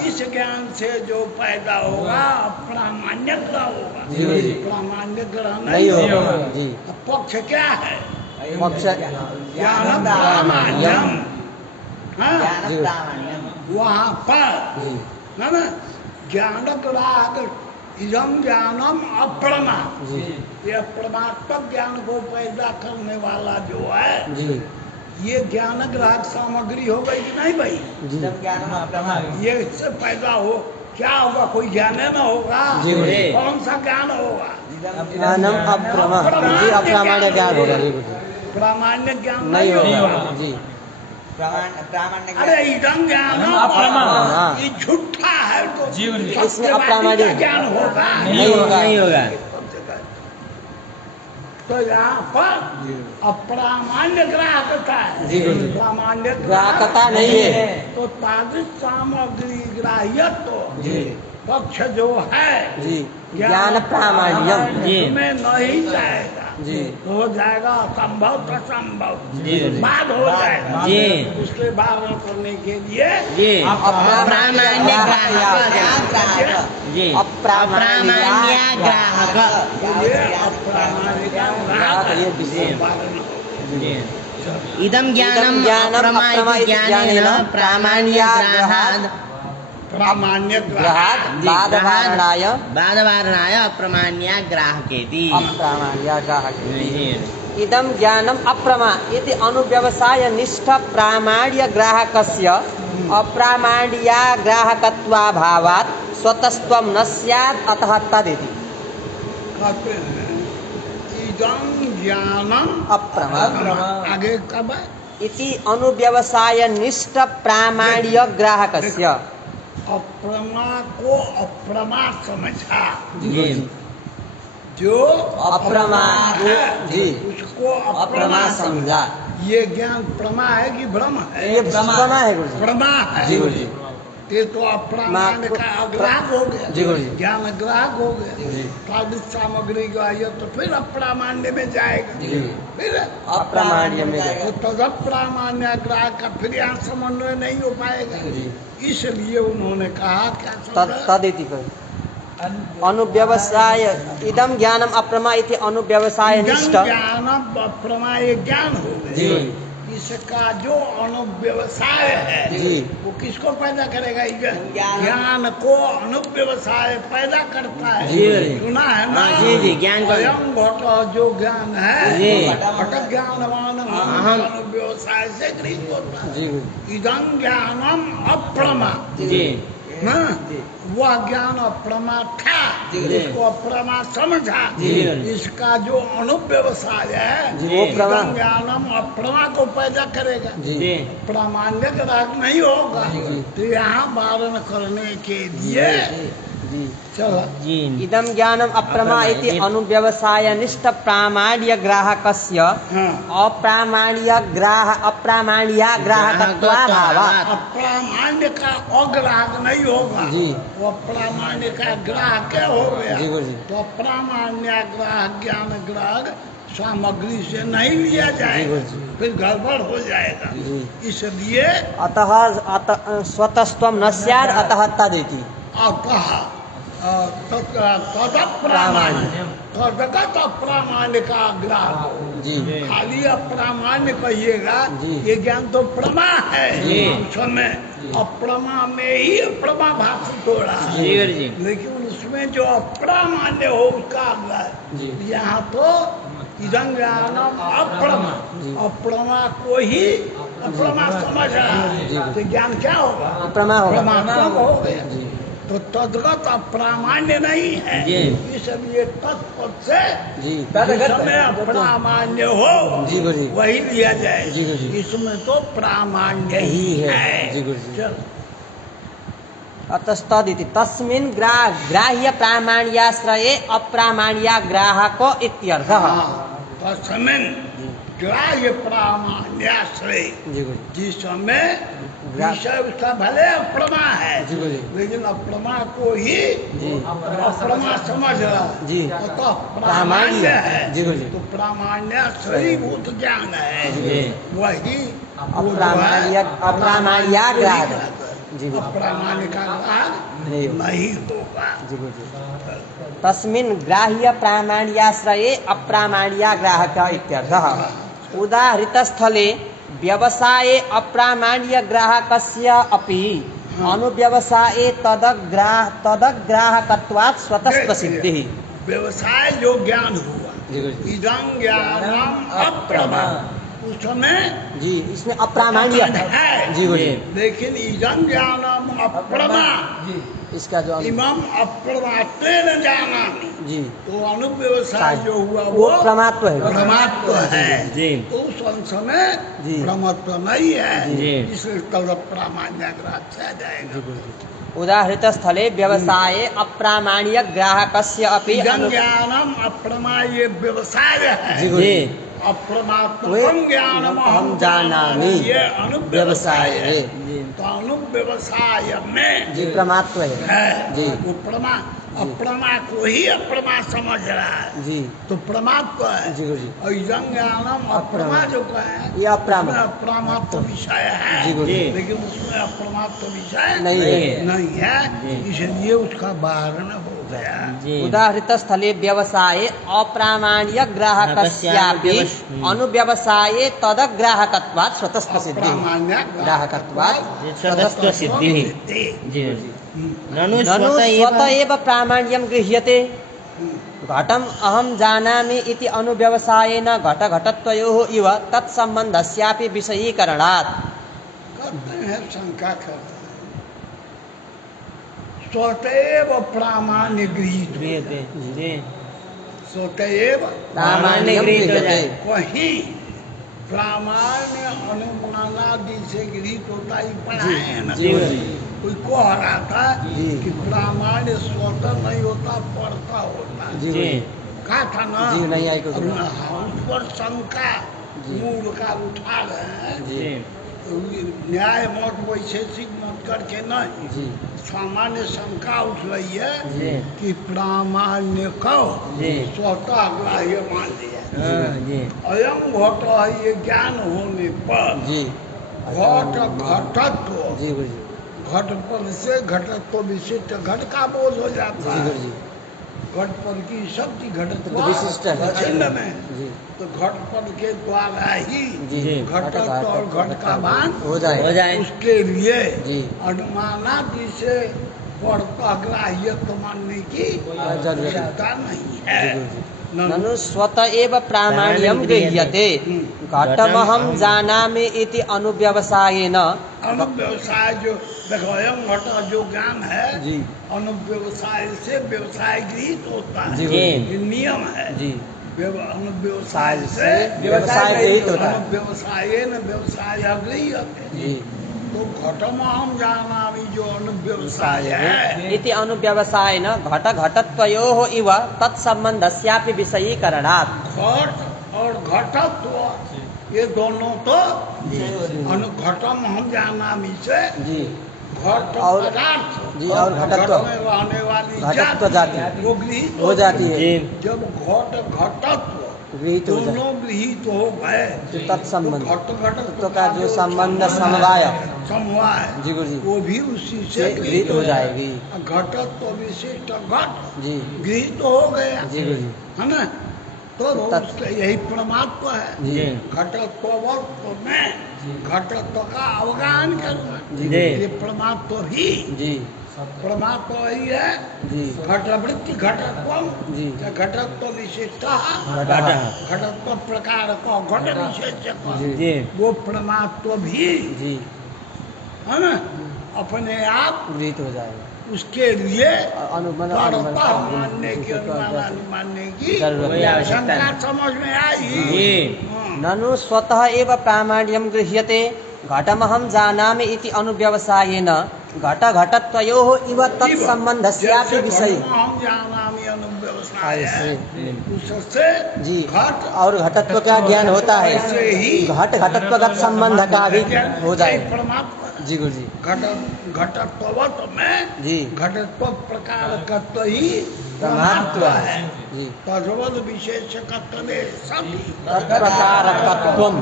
इस ज्ञान से जो पैदा होगा अप्रामाण्य ग्रह होगा, जी, जी। प्रामाण्य ग्रह नहीं नहीं होगा होगा। जी अब पक्ष क्या है? पक्ष ज्ञानम प्रामाण्यम, हाँ? ज्ञान जी। प्रामाण्यम। वहाँ पर जी है ना ज्ञान ग्राहक इदम ज्ञानम अप्रमा, जी ये परमात्मक ज्ञान को पैदा करने वाला जो है जी ये ज्ञान ग्राहक सामग्री हो गई कि नहीं भाई? जी इदं ज्ञानम अप्रमा। ये इससे पैदा हो क्या होगा? कोई ज्ञान न होगा? जी, जी। कौन सा ज्ञान होगा? ज्ञानम अप्रमा जी अप्रामाण्य ज्ञान होगा जी गुरु जी प्रामाण्य ज्ञान नहीं होगा जी प्रामाण्य अरे इदम ज्ञान अप्रमा। ये झूठा है तो इसमें सत्यवादी अप्रामाण्य का ज्ञान होगा? नहीं होगा नहीं होगा तो यहाँ पर अप्रामाण्य ग्राहकता है, जी, गुरु जी। प्रामाण्य ग्राहकता नहीं है तो तादृश सामग्री ग्राह्यत्व जी पक्ष जो है जी ज्ञान प्रामाण्यम जी। में नहीं जाएगा, जी तो हो जाएगा असंभव तो संभव जी। बाद हो जाएगा जी। उसके वारण करने के लिए जी अप्रामाण्य ग्राहक जी अप्रामाण्य ग्राहक ये अप्रामाणिक ग्राहक ये विषय। वारण हो। जी इदं ज्ञानम् ज्ञानम् अप्रमा अप्रमा इति इति ज्ञानेन ज्ञानेन प्रामाण्यग्राहात् प्रामाण्य ग्रहात् बाधवारणाय बाधवारणाय अप्रामाण्याग्राहकेति अप्रामाण्याग्राहकेति इदं ज्ञानम् अप्रमा इति अनुव्यवसायनिष्ठ प्रामाण्यग्राहकस्य अप्रामाण्याग्राहकत्वाभावात् स्वतस्त्वं न स्यात् अतः तदिति कहते हैं इदं ज्ञानम अप्रमा आगे कब है? इति अनुव्यवसायनिष्ठ प्रामाण्यग्राहकस्य अप्रमा को अप्रमा समझा जी जो अप्रमा को जी उसको अप्रमा अप्रमा समझा। ये ज्ञान प्रमा है कि भ्रम है? ये प्रमा है गुरु जी। प्रमा है जी गुरु जी। ये तो अप्रामाण्य का अग्राहक हो गया जी गुरु जी। ज्ञान अग्राहक हो गया जी। साधित सामग्री का ये तो फिर अप्रामाण्य में जाएगा जी। फिर अप्रामाण्य में जाएगा। तो तद अप्रामाण्य अग्राहक का फिर यहाँ समन्वय नहीं हो पाएगा जी। इसलिए उन्होंने कहा क्या तद समझा? तदिति अनुव्यवसाय इदं ज्ञानम् अप्रमा इति अनुव्यवसायनिष्ठ ज्ञान अप्रमा ये ज्ञान हो जी गए इसका जो अनुव्यवसाय है जी। वो किसको पैदा करेगा? ये ज्ञान को अनुव्यवसाय पैदा करता है जी। सुना है ना? हाँ, जी, जी, ज्ञान को- स्वयं घट जो ज्ञान है जी। घट ज्ञानवान अहम- अनुव्यवसाय से गृहीत होता है जी इदं ज्ञानम अप्रमा जी ना वह ज्ञान अप्रमा था इसको अप्रमा समझा जी। इसका जो अनुव्यवसाय है जी, वो प्रमा- इदं ज्ञानम अप्रमा को पैदा करेगा जी जी प्रामाण्य ग्राहक नहीं होगा जी। तो यहाँ वारण करने के लिए जी चलो जी इदं ज्ञानम् अप्रमा इति अनुव्यवसायनिष्ठ प्रामाण्यग्राहकस्य हाँ अप्रामाण्याग्राहकत्वाभावात् अप्रामाण्य का अग्राहक नहीं होगा जी। वो अप्रामाण्य का ग्राहक हो गया जी गुरु जी। तो अप्रामाण्य ग्राहक ज्ञान ग्राहक सामग्री से नहीं लिया जाएगा जी, जी। फिर गड़बड़ हो जाएगा जी। इसलिए अतः स्वतस्त्वं न स्यात् अतः तदिति अतः तदप्रामाण्य तदगत अप्रामाण्य का ग्राहक जी खाली अप्रामाण्य कहिएगा जी। ये ज्ञान तो प्रमा है जी। उस समय अप्रमा में ही अप्रमा भाषित हो रहा है जी गुरु जी लेकिन उसमें जो अप्रामाण्य हो उसका अग्रह जी। है यहाँ तो इदं ज्ञानम अप्रमा जी। अप्रमा को ही अप्रमा समझ रहा जी। है तो ज्ञान क्या होगा? अप्रमा होगा। परमात्मक हो गया जी तो तदगत अप्रामाण्य नहीं है जी। इसलिए तत्पद से जी जिसमें अप्रामाण्य हो जी गुरु जी। वही लिया जाए जी गुरु जी। इसमें तो प्रामाण्य ही है जी गुरु जी। चलो अतस्तदिति तस्मिन् ग्राह्य प्रामाण्याश्रये अप्रामाण्याग्राहको इत्यर्थः तस्मिन् ग्राह्य प्रामाण्याश्रय जी गुरु जी। जिसमें ग्रा- विषय उसका भले अप्रमा है जी गुरु जी। लेकिन अप्रमा को ही जी अप्रमा समझ रहा है जी। तो प्रामाण्य है जी गुरु जी। तो प्रामाण्य श्रीभूत ज्ञान है जी। वही अप्रामाण्याग्राहक जी गुरु जी। अप्रामाण्य का ग्राहक नहीं होगा। नहीं होगा जी गुरु जी। तस्मिन् ग्राह्य प्रामाण्याश्रये अप्रामाण्याग्राहक इत्यर्थः उदाहृतस्थले व्यवसाये अप्रामाण्यग्राहकस्य अपि अनुव्यवसाये तदग्राहकत्वात् स्वतस्त्वसिद्धिः व्यवसाय जो ज्ञान हुआ जी गुरु जी। इदं ज्ञानम अप्रमा उस समय जी इसमें अप्रामाण्य है जी गुरु जी। लेकिन इदं ज्ञानम अप्रमा इसका जो इमम अप्रमात्वेन जानामि जी तो अनुव्यवसाय जो हुआ वो प्रमात्व है प्रमात्व है जी। तो उस अंश में जी। प्रमात्व नहीं है जी। इसलिए तब प्रामाण्यग्राहक से आ जाएगा उदाहृतस्थले व्यवसाये अप्रामाण्यग्राहकस्य अपि इदं ज्ञानम अप्रमा ये व्यवसाय है जी गुरु जी। अप्रमात्मकं ज्ञानम हम जानामि ये अनुव्यवसाय है जी तो अनुव्यवसाय में जी प्रमात्व है है जी। वो प्रमा अप्रमा को ही अप्रमा समझ रहा है जी तो प्रमाद को है। जी गुरुजी और इदं ज्ञानम अप्रमा जो का है ये अप्रमा। उसमें अप्रमात्व विषय है जी गुरुजी। लेकिन उसमें अप्रमात्व विषय नहीं है। नहीं है जी। इसलिए उसका वारण हो गया। जी उदाहृत स्थले व्यवसाये अप्रामाण्य ग्राहकस्यापि अनुव्यवसाये तदग्राहकत्वात् स्वतः सिद्धि अप्रामाण्य ग्राहकत्वात् स्वतः सिद्धि जी ननु ननु स्वतः स्वत एव प्रामाण्यं गृह्यते घटम अहम जानामि इति अनुव्यवसायेन घटघटत्वयोः इव तत्सम्बन्धस्यापि विषयीकरणात्। करते हैं शंका करते हैं स्वतएव प्रामाण्य गृहीत हो जाए। जी स्वतएव प्रामाण्यं गृह्यते वही प्रामाण्य अनुमानादि से गृहीत होता ही पढ़ा है ना। जी कोई कह रहा था जी। कि प्रामाण्य स्वतः नहीं होता पढ़ता होता। जी जी कहा था ना जी नहीं आई कुछ अब ना उस पर शंका जी। मूल का उठा रहे हैं। जी न्याय मत वैशेषिक मत करके नहीं जी सामान्य शंका उठ रही है जी कि प्रामाण्य को जी। स्वतः ग्राह्य मान लिया। जी अयम घट ये ज्ञान होने पर जी घट घटत्व जी गुरुजी घट पद से घटत्व विशिष्ट घट का बोध हो जाता जी है। गुरुजी घट पद की शक्ति घटत्व तो विशिष्ट है। छिन्न में जी तो घट पद के द्वारा ही जी घटत्व और घट का भान हो जाए हो जाए उसके लिए जी अनुमानादि से पढ़ता ग्राह्यत्व मानने की जरूरत आवश्यकता नहीं है। जी गुरुजी ननु ननु स्वत एव प्रामाण्यं गृह्यते घटमहं जानामि इति अनुव्यवसायेन अनुव्यवसाय जो देखो अयम घट जो ज्ञान है जी अनुव्यवसाय से व्यवसाय गृहित होता है। जी ये नियम है। जी अनुव्यवसाय से व्यवसाय गृहीत होता है। अनुव्यवसाय न व्यवसाय गृह्यते। जी तो घटमहम जानामि जो अनुव्यवसाय है इति अनुव्यवसायेन घटघटत्वयोः इव तत्सम्बन्धस्यापि विषयीकरणात्। घट और घटत्व ये दोनों तो घटम हम जानामि से जी घट और- पदार्थ जी, और घटत्व। घट में रहने वाली घटत्व जाति वो गृहीत हो जाती है जी जब घट घटत्व गृहीत हो जाए दोनों गृहीत हो गए तो तत्संबंध घट घटत्व तो का जो संबंध समवाय समवाय जी गुरुजी वो भी उसी से से गृहीत हो जाएगी घटत्व विशिष्ट घट जी गृहीत हो गया जी गुरुजी है ना। तो तत्- उसका यही परमात्म है। जी घटत्व में घटत्व का अवगाहन करना जी जी। ये परमात्म भी जी परमात्मा वही है। जी घटवृत्ति घटत्व जी घटत्व विशिष्ट घटः घटत्व प्रकार का घट विशेष जी जी वो परमात्मा भी जी है ना अपने आप गृहीत हो जाएगा उसके लिए अनुमान पढ़ता मानने की अनुमान मानने की जरूरत कोई आवश्यकता शंका नहीं। समझ में आई। जी हाँ। ननु स्वतः एव प्रामाण्यं गृह्यते घटमहं जानामि इति अनुव्यवसायेन घटघटत्वयोः इव तत्सम्बन्धस्यापि जैसे विषय घटना हम जानामि अनुव्यवसाय है उससे जी घट और घटत्व का ज्ञान होता है ऐसे ही घट घटत्वगत संबंध का भी हो जाए परमात्मा जी गुरुजी घटत्ववत में जी घटत्व प्रकार ही परमात्मा है। जी तद्वद विशेषकत्व सती तत्प्रकारकत्वम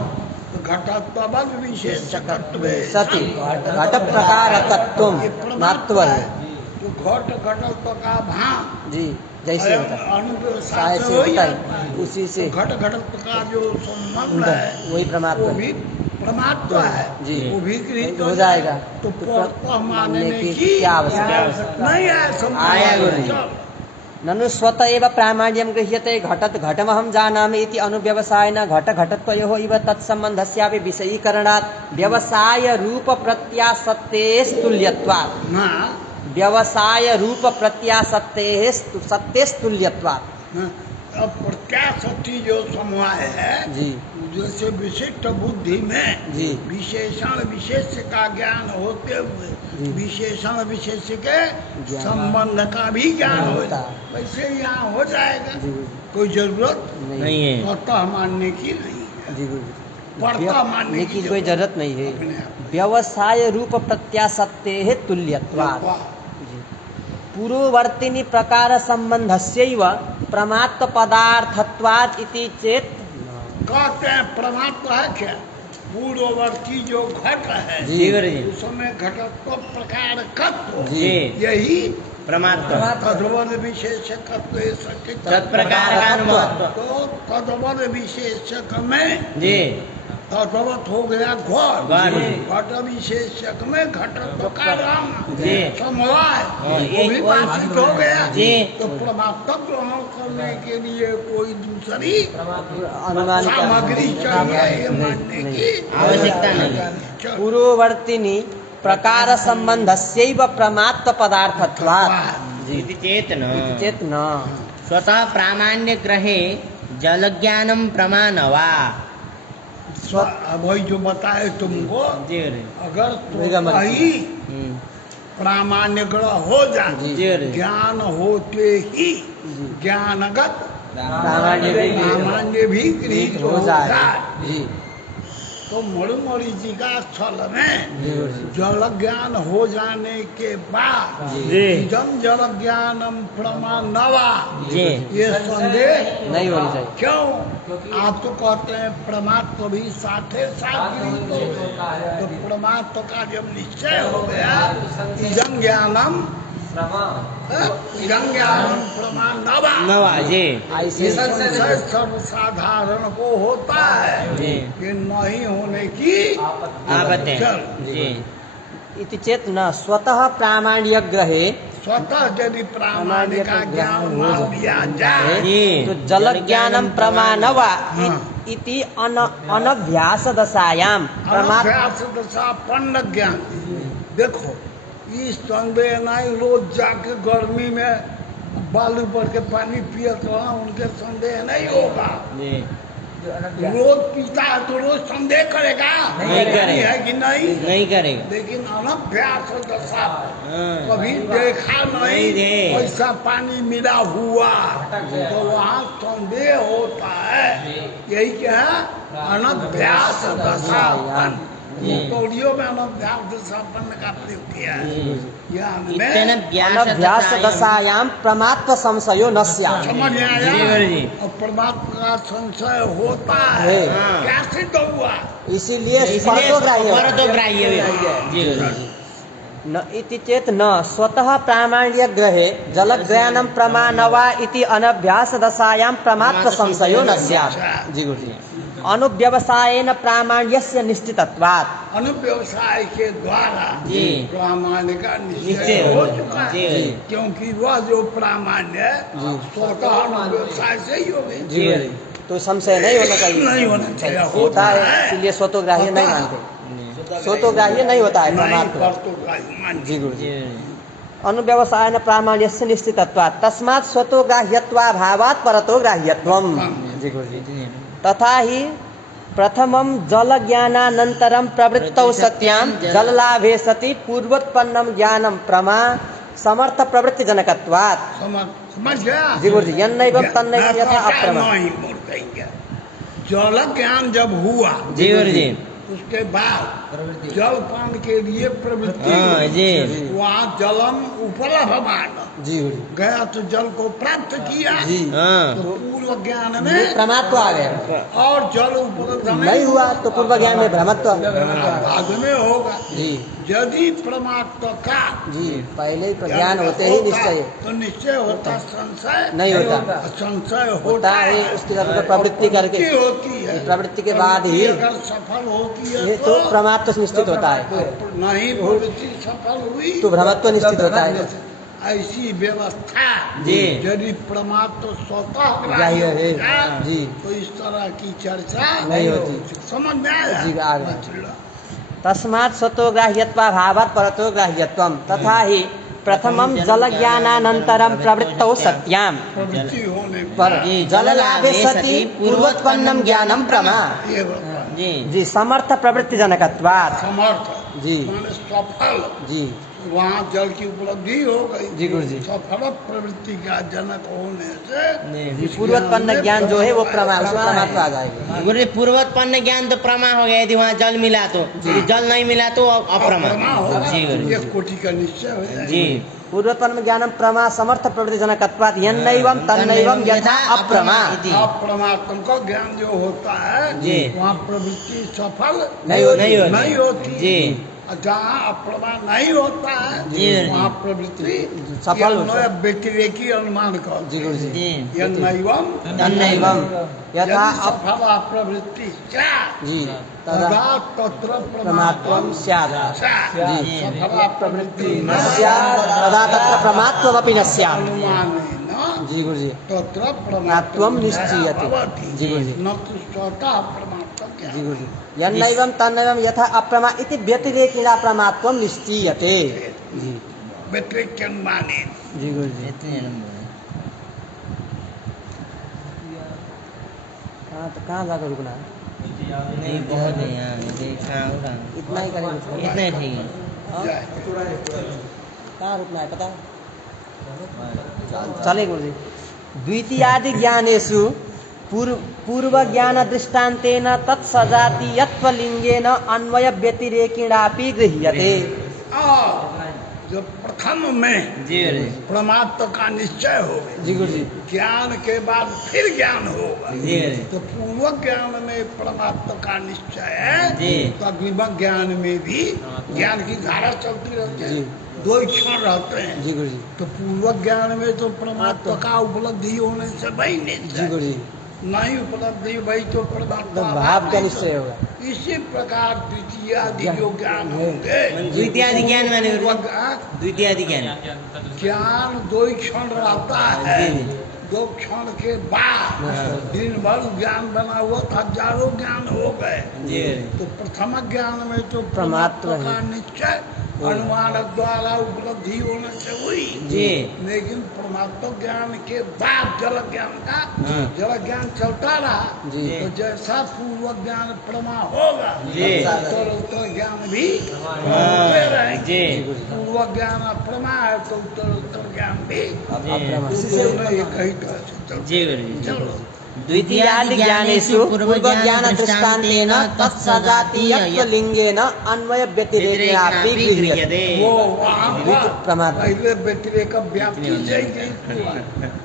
घटत्ववद विशेषकत्व सति घट प्रकारकत्वम नात्व है तो घट घटत्व का भान जी जैसे होता है अनुव्यवसाय साय से से हो होता जाता है है। उसी से तो घट घटत्व का जो संबंध है वही परमात्मा वो है। भी परमात्मा है। जी। वो भी गृहीत हो जाएगा। तो तो परत्व मानने मानने की की क्या आवश्यकता नहीं है समझ आया में। गुरुजी। चल। ननु स्वत एव प्रामाण्यं गृह्यते घटत घटमहं जानामि इति अनुव्यवसायेन घट घटत्वयोः इव तत्सम्बन्धस्यापि विषयीकरणात् व्यवसाय रूप प्रत्यासत्तेस्तुल्यत्वात् ना व्यवसाय रूप सत्तेस्तुल्यत्वात् ना, अब प्रत्याशक्ति जो समवाय है जी जैसे विशिष्ट बुद्धि में जी। विशेषण विशेष का ज्ञान होते हुए जी। विशेषण विशेष के ज्ञान। संबंध का भी ज्ञान होता होता है। वैसे यहाँ हो जाएगा। जी कोई जरूरत नहीं है स्वतः मानने की नहीं है। जी गुरुजी पढ़ता मानने की की कोई जरूरत नहीं अपने है आप। व्यवसाय रूप प्रत्यासत्ते तुल्यत्वात् वाह। जी पूर्ववर्तिनी प्रकार संबंधस्यैव प्रमात्व पदार्थत्वात् इति चेत कहते हैं परमात्मा है क्या? पूर्ववर्ती जो घट है जी गुरु जी। उसमें घटत्व प्रकार कत्व जी। यही परमात्मा तद्वद विशेषकत्व तत्प्रकार का अनुभव। तो तद्वद विशेषक में जी तद्वत हो गया घट घट। घट विशेषक में घटत्व का नाम जी। समवाय हाँ, वो भी बाधित हो गया। जी। तो परमात्मा ग्रहण करने के लिए कोई दूसरी अनुमान सामग्री चाहिए ये मानने की आवश्यकता नहीं। पूर्ववर्तिनी प्रकार संबंधस्यैव प्रमात्व पदार्थत्वात् इति चेतन चेत न स्वतः प्रामाण्य ग्रहे जलज्ञानम प्रमाणवा। अब वही जो बताए तुमको जी गुरु जी। अगर निगम तो ही हम्म, प्रामाण्य ग्रह हो जाए जी गुरु। ज्ञान होते ही ज्ञानगत प्रामाण्य भी प्रामाण्य भी गृहित हो जाए जी तो मणिमणि जी का स्थल में जी गुरु जी। जल ज्ञान हो जाने के बाद जी इदम जल ज्ञानम प्रमाणवा जी ये संदेह नहीं होनी चाहिए। क्यों? आप तो कहते हैं परमात्मा भी साथे साथ गृहीत हो गए। तो परमात्मा का जब निश्चय हो गया इदम ज्ञानम इदम ज्ञानम प्रमाणवा नवा जी ऐसे संशय सर्वसाधारण को होता है जी कि नहीं होने की आपत्ति चल जी इति चेत न स्वतः प्रामाण्य ग्रहे स्वतः यदि प्रामाण्य का ज्ञान मान लिया जाए जी तो जल ज्ञानम प्रमाणवा हाँ। इति अनभ्यास दशायाम प्रमात्व अनभ्यास दशापन्न ज्ञान देखो इस संदेह नहीं रोज जाके गर्मी में बालू पर के पानी पियत रहा उनके संदेह नहीं होगा। जी रोज पीता है तो रोज संदेह करेगा नहीं करेगा। है कि नहीं? नहीं करेगा। लेकिन अनभ्यास दशा हाँ, कभी देखा नहीं नहीं दे। ऐसा पानी मिला हुआ तो वहाँ संदेह होता है। यही क्या है अनभ्यास दशापन्न जी। कौड़ियों में अनभ्यास दशापन्न का प्रयोग किया है। ज्ञान इतने में अनभ्यास दशायाम प्रमात्व संशयो न स्यात्। समझ में आया जी, गुरु जी। और परमात्मा का संशय होता है है। क्या सिद्ध हुआ? इसीलिए इसलिए स्पर्शोग्राह्य परतोग्राह्य जी गुरु जी। न इति चेत न स्वतः प्रामाण्य ग्रहे जल ज्ञानम प्रमाणवा इति अनभ्यास दशायाम प्रमात्व संशयो न स्यात्। जी गुरु जी। अनुव्यवसायेन प्रामाण्यस्य निश्चितत्वात् अनुव्यवसाय के द्वारा जी। प्रामाण्य का निश्चय निश्चय हो हो चुका जी। है क्योंकि वह जो प्रामाण्य है स्वतः अनुव्यवसाय से ही हो गई। जी गुरु जी। तो संशय नहीं होना चाहिए। नहीं होना चाहिए। होता है इसीलिए स्वतोग्राह्य नहीं मानते। स्वतोग्राह्य नहीं होता है नहीं परमात्मा। पर तो गाय मान जी गुरु जी। जी अनुव्यवसायेन प्रामाण्यस्य निश्चितत्वात् तस्मात् स्वतोग्राह्यत्वाभावात् परतोग्राह्यत्वम्। जी गुरु जी। तथा ही प्रथमं जलज्ञानानन्तरं प्रवृत्तौ सत्यां जललाभे सति पूर्वोत्पन्नं ज्ञानं प्रमा समर्थ प्रवृत्तिजनकत्वात्। समझ गया? जी गुरु जी। यन्नैवं तन्नैवं यथा अप्रमा। नहीं मोड़ कहेंगे। जल ज्ञान जब हुआ जी गुरु जी। उसके बाद जल पान के लिए प्रवृत्ति हाँ, हुई। जी। वहाँ जलम उपलब्धमान जी गुरु जी। गया तो जल को प्राप्त किया जी। हाँ तो पूर्व ज्ञान ये में प्रमात्व आ गया। और जल उपलब्ध नहीं हुआ तो पूर्व ज्ञान में भ्रमत्व। बाद में होगा। जी यदि परमात्मा का जी। पहले ही ज्ञान होते ही निश्चय तो निश्चय होता, संशय नहीं होता। संशय होता होता है उसके बाद प्रवृत्ति करके होती है। प्रवृत्ति के बाद ही अगर सफल होती है ये तो प्रमात्व से निश्चित होता है। नहीं प्रवृत्ति सफल हुई तो भ्रमत्व निश्चित होता है। ऐसी व्यवस्था जी। यदि परमात्मा स्वतः ग्राह्य है। है, जी। तो इस तरह की चर्चा नहीं होती। समझ में आया? जी, आ गया। तस्मात् स्वतोग्राह्यत्वाभावात् परतोग्राह्यत्वम् तथा ही प्रथमं जलज्ञानानन्तरं प्रवृत्तौ सत्यां प्रवृत्ति होने पर जी, जललाभे सति पूर्वोत्पन्नं ज्ञानं प्रमा। ये होता। जी जी समर्थ प्रवृत्तिजनकत्वात्। समर्थ जी माने सफल जी वहाँ जल की उपलब्धि हो गई। जी गुरु जी। सफल प्रवृत्ति का जनक होने से जी, उस पूर्वोत्पन्न में ज्ञान जो है वो प्रमा उसमें प्रमा परमात्मा है। आ जाएगा। गुरु जी, पूर्वोत्पन्न ज्ञान तो प्रमा हो गया यदि वहाँ जल मिला तो, यदि जल नहीं मिला तो अप्रमा। अप्रमा होगा। जी गुरु जी। एक कोटि का निश्चय हो जाएगा। जी पूर्वोत्पन्न ज्ञानम प्रमा समर्थ प्रवृत्ति जनकत्वात् यन्नैवं तन्नैवं यथा अप्रमा। इति। अप्रमात्म का ज्ञान जो होता है जी। वहाँ प्रवृत्ति सफल नहीं होती। नहीं होती। जी। जहाँ अप्रमा नहीं होता है जी। वहाँ प्रवृत्ति सफल हो जाती। व्यतिरेकी अनुमान कर। जी गुरु जी। जी यन्नैवं तन्नैवं यथा यदि सफल प्रवृत्ति क्या जी तदा तदा तत्र प्रमात्वं स्यात्। जी सफल प्रवृत्ति न स्यात् तदा तत्र प्रमात्वमपि न स्यात्। अनुमानेन जी गुरु जी। तत्र प्रमात्वं निश्चीयते। भवति। जी गुरु जी। न तु स्वतः प्रमात्वं ज्ञानं। जी गुरु जी। यन्नैवं तन्नैवं यथा अप्रमा इति व्यतिरेकिणा प्रमात्वं निश्चीयते। जी व्यतिरेक अनुमाने जी गुरु जी। हाँ तो कहाँ जाकर रुकना है? नहीं बहुत है यहाँ, इतना ही करेंगे उसको। इतना ही ठीक है। हाँ? जाए। कहाँ रुकना है पता है? चले गुरु जी। द्वितीयादि ज्ञानेषु पूर्व ज्ञान दृष्टान्तेन तत्सजातीयत्वलिंगेन अन्वय व्यतिरेकिणापि गृह्यते। जो प्रथम में जी गुरु जी। परमात्मा का निश्चय हो जी गुरु जी। ज्ञान के बाद फिर ज्ञान होगा। जी गुरु जी। तो पूर्व ज्ञान में परमात्मा का निश्चय है जी। तो अग्रिम ज्ञान में भी ज्ञान की धारा चलती रहती है। जी। दो ही क्षण रहते हैं। जी गुरु जी। तो पूर्व ज्ञान में तो परमात्मा का उपलब्धि होने से वही जी निश्चय गुरु जी। नहीं उपलब्धि वही तो तो परमात्मा भाव का निश्चय होगा। इसी प्रकार द्वितीय आदि जो ज्ञान होंगे द्वितीयादि ज्ञान मैंने गुरु जी। पूर्व द्वितीयादि ज्ञान। ज्ञान दो ही क्षण रहता है। जी, जी। दो क्षण के बाद दिन भर ज्ञान बना हुआ था, हजारों ज्ञान हो गए। जी तो प्रथम ज्ञान में तो परमात्मा परमात्मा का निश्चय अनुमान द्वारा उपलब्धि होने से हुई। जी। लेकिन परमात्मा ज्ञान के बाद जल ज्ञान का हाँ। जल ज्ञान चलता रहा। जी। तो जैसा पूर्व ज्ञान प्रमा होगा जी। उत्तर ज्ञान भी हाँ, रहेंगे। जी। पूर्व ज्ञान प्रमा है तो उत्तर ज्ञान भी अप्रमा। दोनों एक ही तरह से चलते। जी गुरु जी। चलो द्वितीयादि ज्ञानेषु पूर्व ज्ञान दृष्टान्तेन तत्सजातीयत्वलिंगेन अन्वय व्यतिरेकिणापि गृह्यते। वो वहाँ पर परमात्मा। पहले व्यतिरेक व्याप्ति जाएगी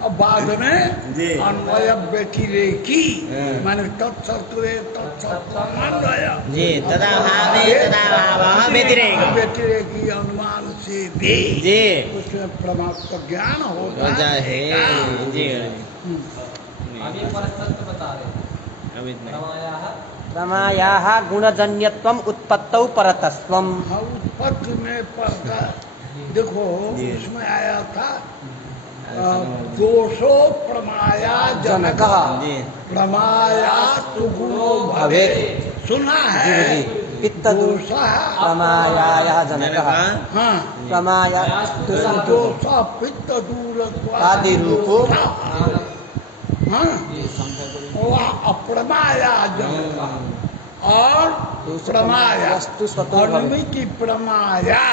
और बाद में जी। अन्वय व्यतिरेकी हाँ। माने तत्सत्वे तत्सत्वान्वय। जी, तदा भावे तदा भावः व्यतिरेक। व्यतिरेकी अनुमान से भी जी। उसमें परमात्मा ज्ञान होता रोजा है। है। जी गुरु जी। अभी नहीं। प्रमायाः गुणजन्यत्वम् उत्पत्तौ परतस्त्वम्। हाँ, उत्पत्ति में पढ़ता देखो जी। उसमें आया था दोषो प्रमाया जनकः जी। प्रमाया तु गुणो भवे। भवेत्। सुना जी है जी। पित्तदु दोषः प्रमायायः जनकः। हाँ प्रमाया दोष पित्त दूर आदिरूपो। हाँ वह अप्रमाया जनकः और प्रमाया वस्तु स्वतो भवे। अनुमिति प्रमाया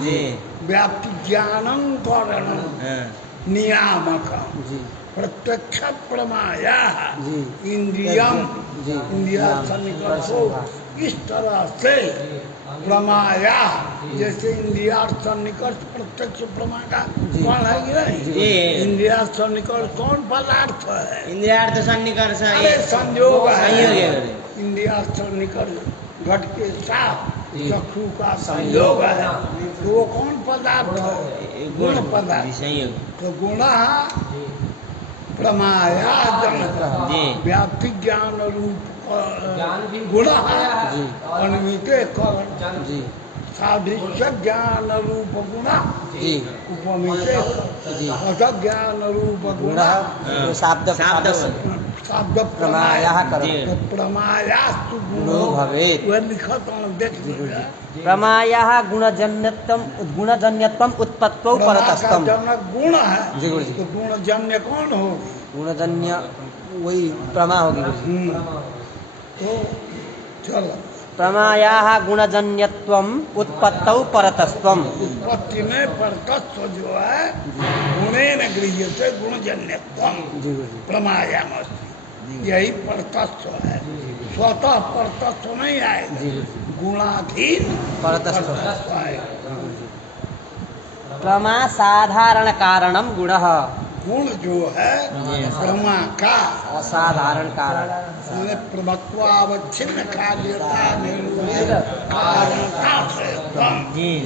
जी। व्याप्ति ज्ञानं करणं हाँ। नियामक जी प्रत्यक्ष प्रमाया जी। इंद्रियम जी। इंद्रिया सन्निकर्षो इस तरह से प्रमाया जैसे इंद्रिया सन्निकर्ष प्रत्यक्ष प्रमा का जी। कौन है कि नहीं? जी। इंद्रिया सन्निकर्ष कौन पदार्थ है? इंद्रियार्थ सन्निकर्ष अरे संयोग संयोग है। है। इंद्रिया सन्निकर्ष घट के साथ जी। चक्षु का संयोग है। तो वो कौन पदार्थ है? गुण पदार्थ। संयोग। तो गुण प्रमाया जनक जी। व्याप्ति ज्ञान रूप गुण जी। अनुमिते करण जी सादृश्य ज्ञान रूप गुण जी उपमिते जी। अथ ज्ञान रूप गुण गुणः शाब्द शाब्द शब्द प्रमायाः करोति। जी। तो प्रमायास्तु गुणो भवेत्। वह लिखत हूँ, देख लीजिए। प्रमायाः गुणजन्यत्वम् उत्पत्तौ प्रमा का परतस्तम्। जनक गुण है। जी गुरु जी। तो गुण जन्य कौन होगी? गुणजन्य वही प्रमा होगी गुरु जी। तो चलो प्रमायाः गुणजन्यत्वम् उत्पत्तौ परतस्त्वम्। उत्पत्ति में परतत्व जो है गुणे न गृह्यते गुणजन्यत्वम जी गुरुजी। प्रमायामस्ति, यही परतत्व है। स्वतः परतत्व नहीं आएगा, जी गुरुजी। गुणाधीन परतत्व आएगा। प्रमा साधारण कारणम गुणः। गुण जो है प्रमा का असाधारण कारण। मैंने प्रभत्वावच्छिन्न कार्यता निर्विध कारणता से जी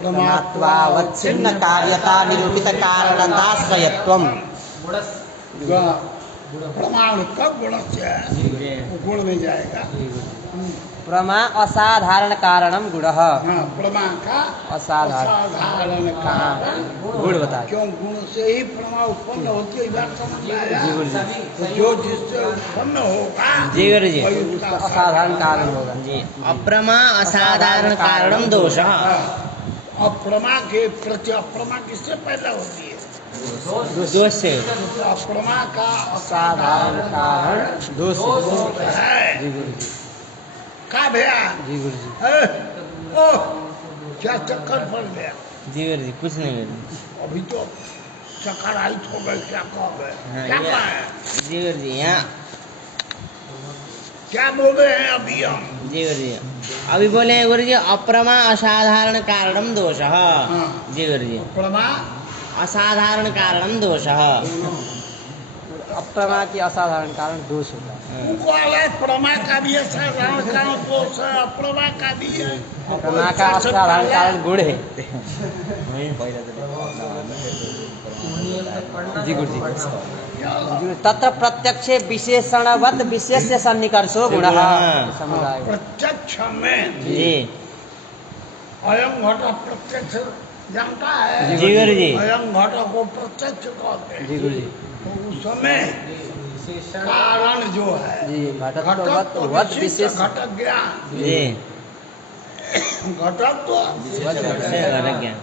प्रमात्वावच्छिन्न कार्यता निरूपित कारणताश्रयत्वम्। प्रमाण कब गुण से है, वो गुण में जाएगा। प्रमा असाधारण कारणम गुणः। हाँ, प्रमा का असाधारण असाधारण कारण गुण बताए। क्यों गुण से ही प्रमा उत्पन्न होती है, बात समझ में आया? जी गुरुजी। तो जो जिससे उत्पन्न होगा जी गुरुजी। वही उसका असाधारण कारण होगा। जी अप्रमा असाधारण कारणम दोषः। अप्रमा के प्रति अप्रमा किससे पैदा होती है? दोष से। अप्रमा का असाधारण कारण दोष है। जी गुरुजी। का भैया जी गुरुजी। ओह, क्या चक्कर पड़ गया? जी गुरुजी कुछ नहीं गुरुजी। अभी तो चक्कर आई हो गए, क्या कह गए? हाँ, क्या ये- कहा? जी गुरुजी यहाँ क्या बोले हैं अभी हम? जी गुरुजी अभी बोले हैं गुरुजी अप्रमा असाधारण कारणम दोषः। हाँ। जी गुरुजी प्रमा असाधारण कारणम दोषः। अप्रमा की असाधारण कारण दोष होता है। उनको अलग प्रमा का भी असाधारण कारण दोष है, अप्रमा का भी है। प्रमा का असाधारण कारण गुण है। जी गुरुजी। जी, तत्र प्रत्यक्षे विशेषणवत् विशेष्य सन्निकर्षो गुणः। हाँ। समुदाय। प्रत्यक्ष में जी अयम घट प्रत्यक्ष जानता है? जी गुरुजी। अयम घट को प्रत्यक्ष कहते हैं। जी गुरुजी। तो उस समय कारण जो है जी घटक घटत्ववत् तो वत् विशिष्ट विशेष। घटक ज्ञान, जी घटक तो से घटक ज्ञान।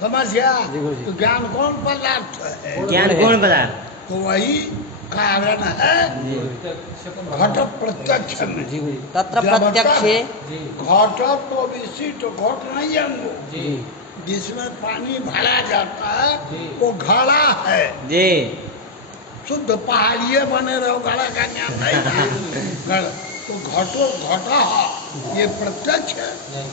समझ गया? जी गुरुजी। तो ज्ञान कौन पदार्थ है? ज्ञान कौन पदार्थ? तो वही कारण है घट प्रत्यक्ष में। जी गुरुजी। तत्र जब प्रत्यक्षे घटक तो विशिष्ट घट नहीं है वो, जी जिसमें पानी भरा जाता है वो घड़ा है। जी शुद्ध पहाड़िए बने रहो, घड़ा का ज्ञान नहीं है। घड़ा तो घटो घटा ये प्रत्यक्ष है,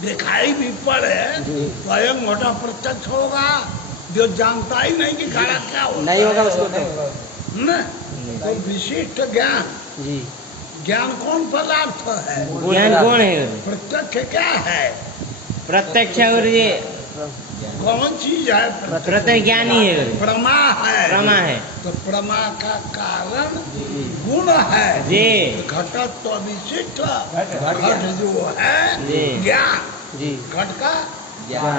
दिखाई भी पड़े स्वयं घटा प्रत्यक्ष होगा। जो जानता ही नहीं कि घड़ा क्या होता नहीं होगा उसको तो। है न? तो विशिष्ट ज्ञान, जी ज्ञान कौन पदार्थ है? ज्ञान कौन है गुरुजी? प्रत्यक्ष क्या है? प्रत्यक्ष है गुरुजी। कौन चीज है? प्रत्यक्ष ज्ञान ही है गुरुजी। प्रमा है। प्रमा है। तो प्रमा का कारण गुण है। जी घटक तो विशिष्ट घट जो है जी। ज्ञान, जी घट का ज्ञान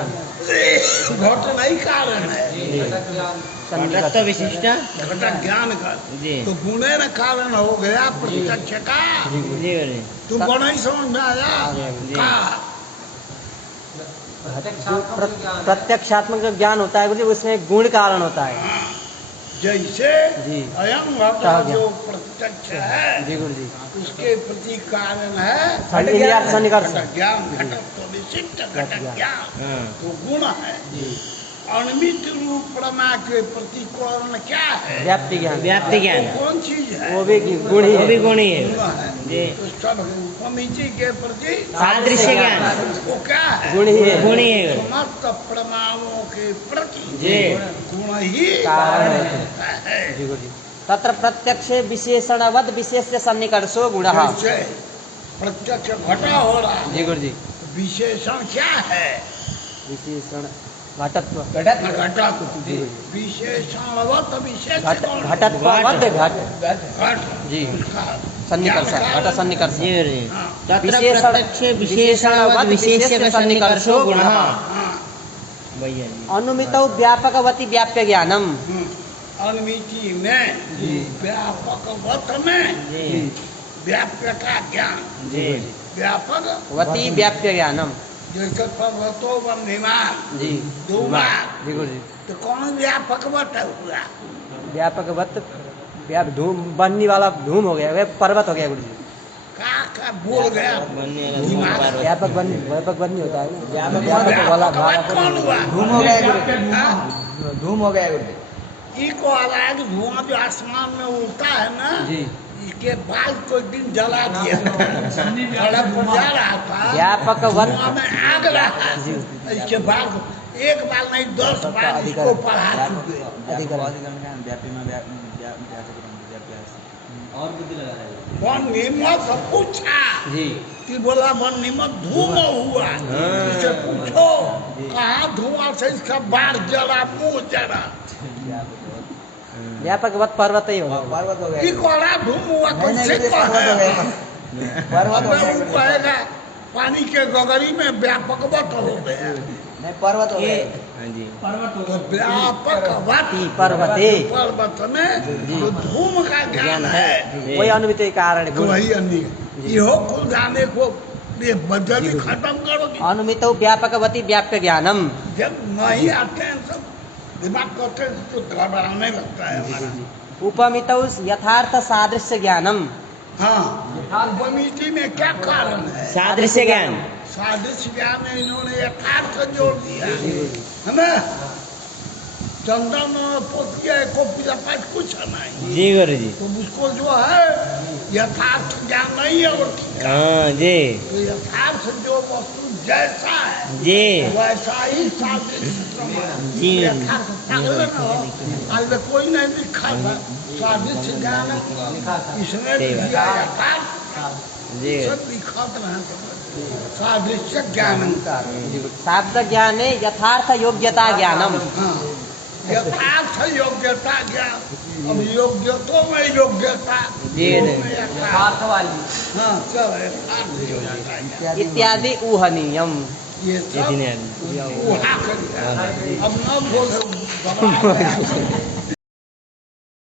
घट नहीं कारण है, घटक तो विशिष्ट। घटक ज्ञान का। जी तो गुणे न कारण हो गया प्रत्यक्ष का। जी गुरुजी। तुमको नहीं समझ में आया? जी। का प्रत्यक्षात्मक जो ज्ञान होता है गुरुजी उसमें गुण कारण होता है। जैसे जी। अयम घट जो प्रत्यक्ष है जी गुरुजी। उसके प्रति कारण है इंद्रियार्थ सन्निकर्ष। घटक ज्ञान। घटक तो विशिष्ट घटक ज्ञान हाँ वो गुण है। अनिमित रूप प्रमा के प्रति कारण क्या है? व्याप्ति ज्ञान। व्याप्ति ज्ञान वो कौन चीज है? वो भी गुण ही वो भी है। गुण ही है। गुण है। जी तो सब उपमिति के प्रति सादृश्य ज्ञान वो क्या है? गुण ही है। गुण ही है गुरुजी। समस्त प्रमाणों के प्रति जी। गुण ही कारण है। जी गुरुजी। तत्र प्रत्यक्षे विशेषणवद् विशेष्य सन्निकर्षो गुणः। जैसे प्रत्यक्ष घटा हो रहा है, जी गुरुजी। विशेषण क्या है? विशेषण घटत्व। घटक विशेषणवत विशेष कौन है? घटत्ववद् घट। घट जी उसका सन्निकर्ष ज्ञान घट कारण। सन्निकर्ष। जी गुरुजी। हाँ, तत्र विशेषण- प्रत्यक्षे विशेषणवद् विशेष्य सन्निकर्षो गुणः। हाँ, भैया जी अनुमितौ व्यापकवति व्याप्य ज्ञानम। अनुमिति में व्यापक में जी व्याप्य का ज्ञान। जी व्यापक वति व्याप्य ज्ञानम। जैसे पर्वतो बंधिमान जी धूमा, जी गुरुजी। तो कौन व्यापक वत हुआ? व्यापकवत धूम बनने वाला धूम हो गया, वह पर्वत हो गया गुरुजी। का क्या बोल गया दिमाग व्यापक बन नहीं होता है ना। व्यापक व्यापक कौन हुआ? धूम हो गया गुरुदेव, धूम हो गया गुरुदेव। इको आ रहा है कि धुआं जो आसमान में उड़ता है ना, इसके बाल को एक दिन जला दिया बड़ा बुझा रहा था, व्यापक धुआं में आग रहा, इसके बाल को एक बाल नहीं 10 बार इसको पढ़ा चुके। वन निमक पूछा कि बोला वन निमक धुआं हुआ, इसे पूछो कहाँ धुआं से इसका बाल जला, मुंह जला। व्यापक वत पर्वत ही होगा। पर्वत हो गया, इकोड़ा धूम हुआ कैसे पर्वत हो गया, पर्वत हो अब वो गया, कहेगा पानी के गगरी में व्यापकवत हो गया, नहीं पर्वत हो गया। तो व्यापकवत पर्वते पर्वत में जो धूम का ज्ञान है वही अनुमित कारण है। तो वही अन्य इहो कुल जाने को ये जल्दी खत्म करोगे। अनुमित व्यापकवती व्याप्य ज्ञानम। जब नहीं आते हैं सब दिमाग करते हैं तो घबराने लगता है हमारा। उपमित यथार्थ सादृश्य ज्ञानम। हाँ, उपमिति में क्या कारण है? सादृश्य ज्ञान। सादृश्य ज्ञान में इन्होंने यथार्थ जोड़ दिया है ना। चंदन पोतिया को पूजा पाठ कुछ नहीं जी गुरु जी। तो उसको जो है यथार्थ ज्ञान नहीं है और हाँ जी तो यथार्थ जो वस्तु जैसा है जी वैसा ही सादृश्य प्रमाण। जी। यथार्थ पागल न हो, आज तक कोई नहीं लिखा था सादृश्य ज्ञान, इसने लिखा यथार्थ जी सब लिखा था सादृश्य ज्ञान। शाब्द ज्ञाने यथार्थ योग्यता ज्ञानम। हाँ, यथार्थ योग्यता ज्ञान। अब योग्यता में योग्यता जी। में यथार्थ वाली हाँ सब यथार्थ योग्यता ज्ञान। इत्यादि ऊहनीयम। ये सब उड़ा कर दिया। अब न बोल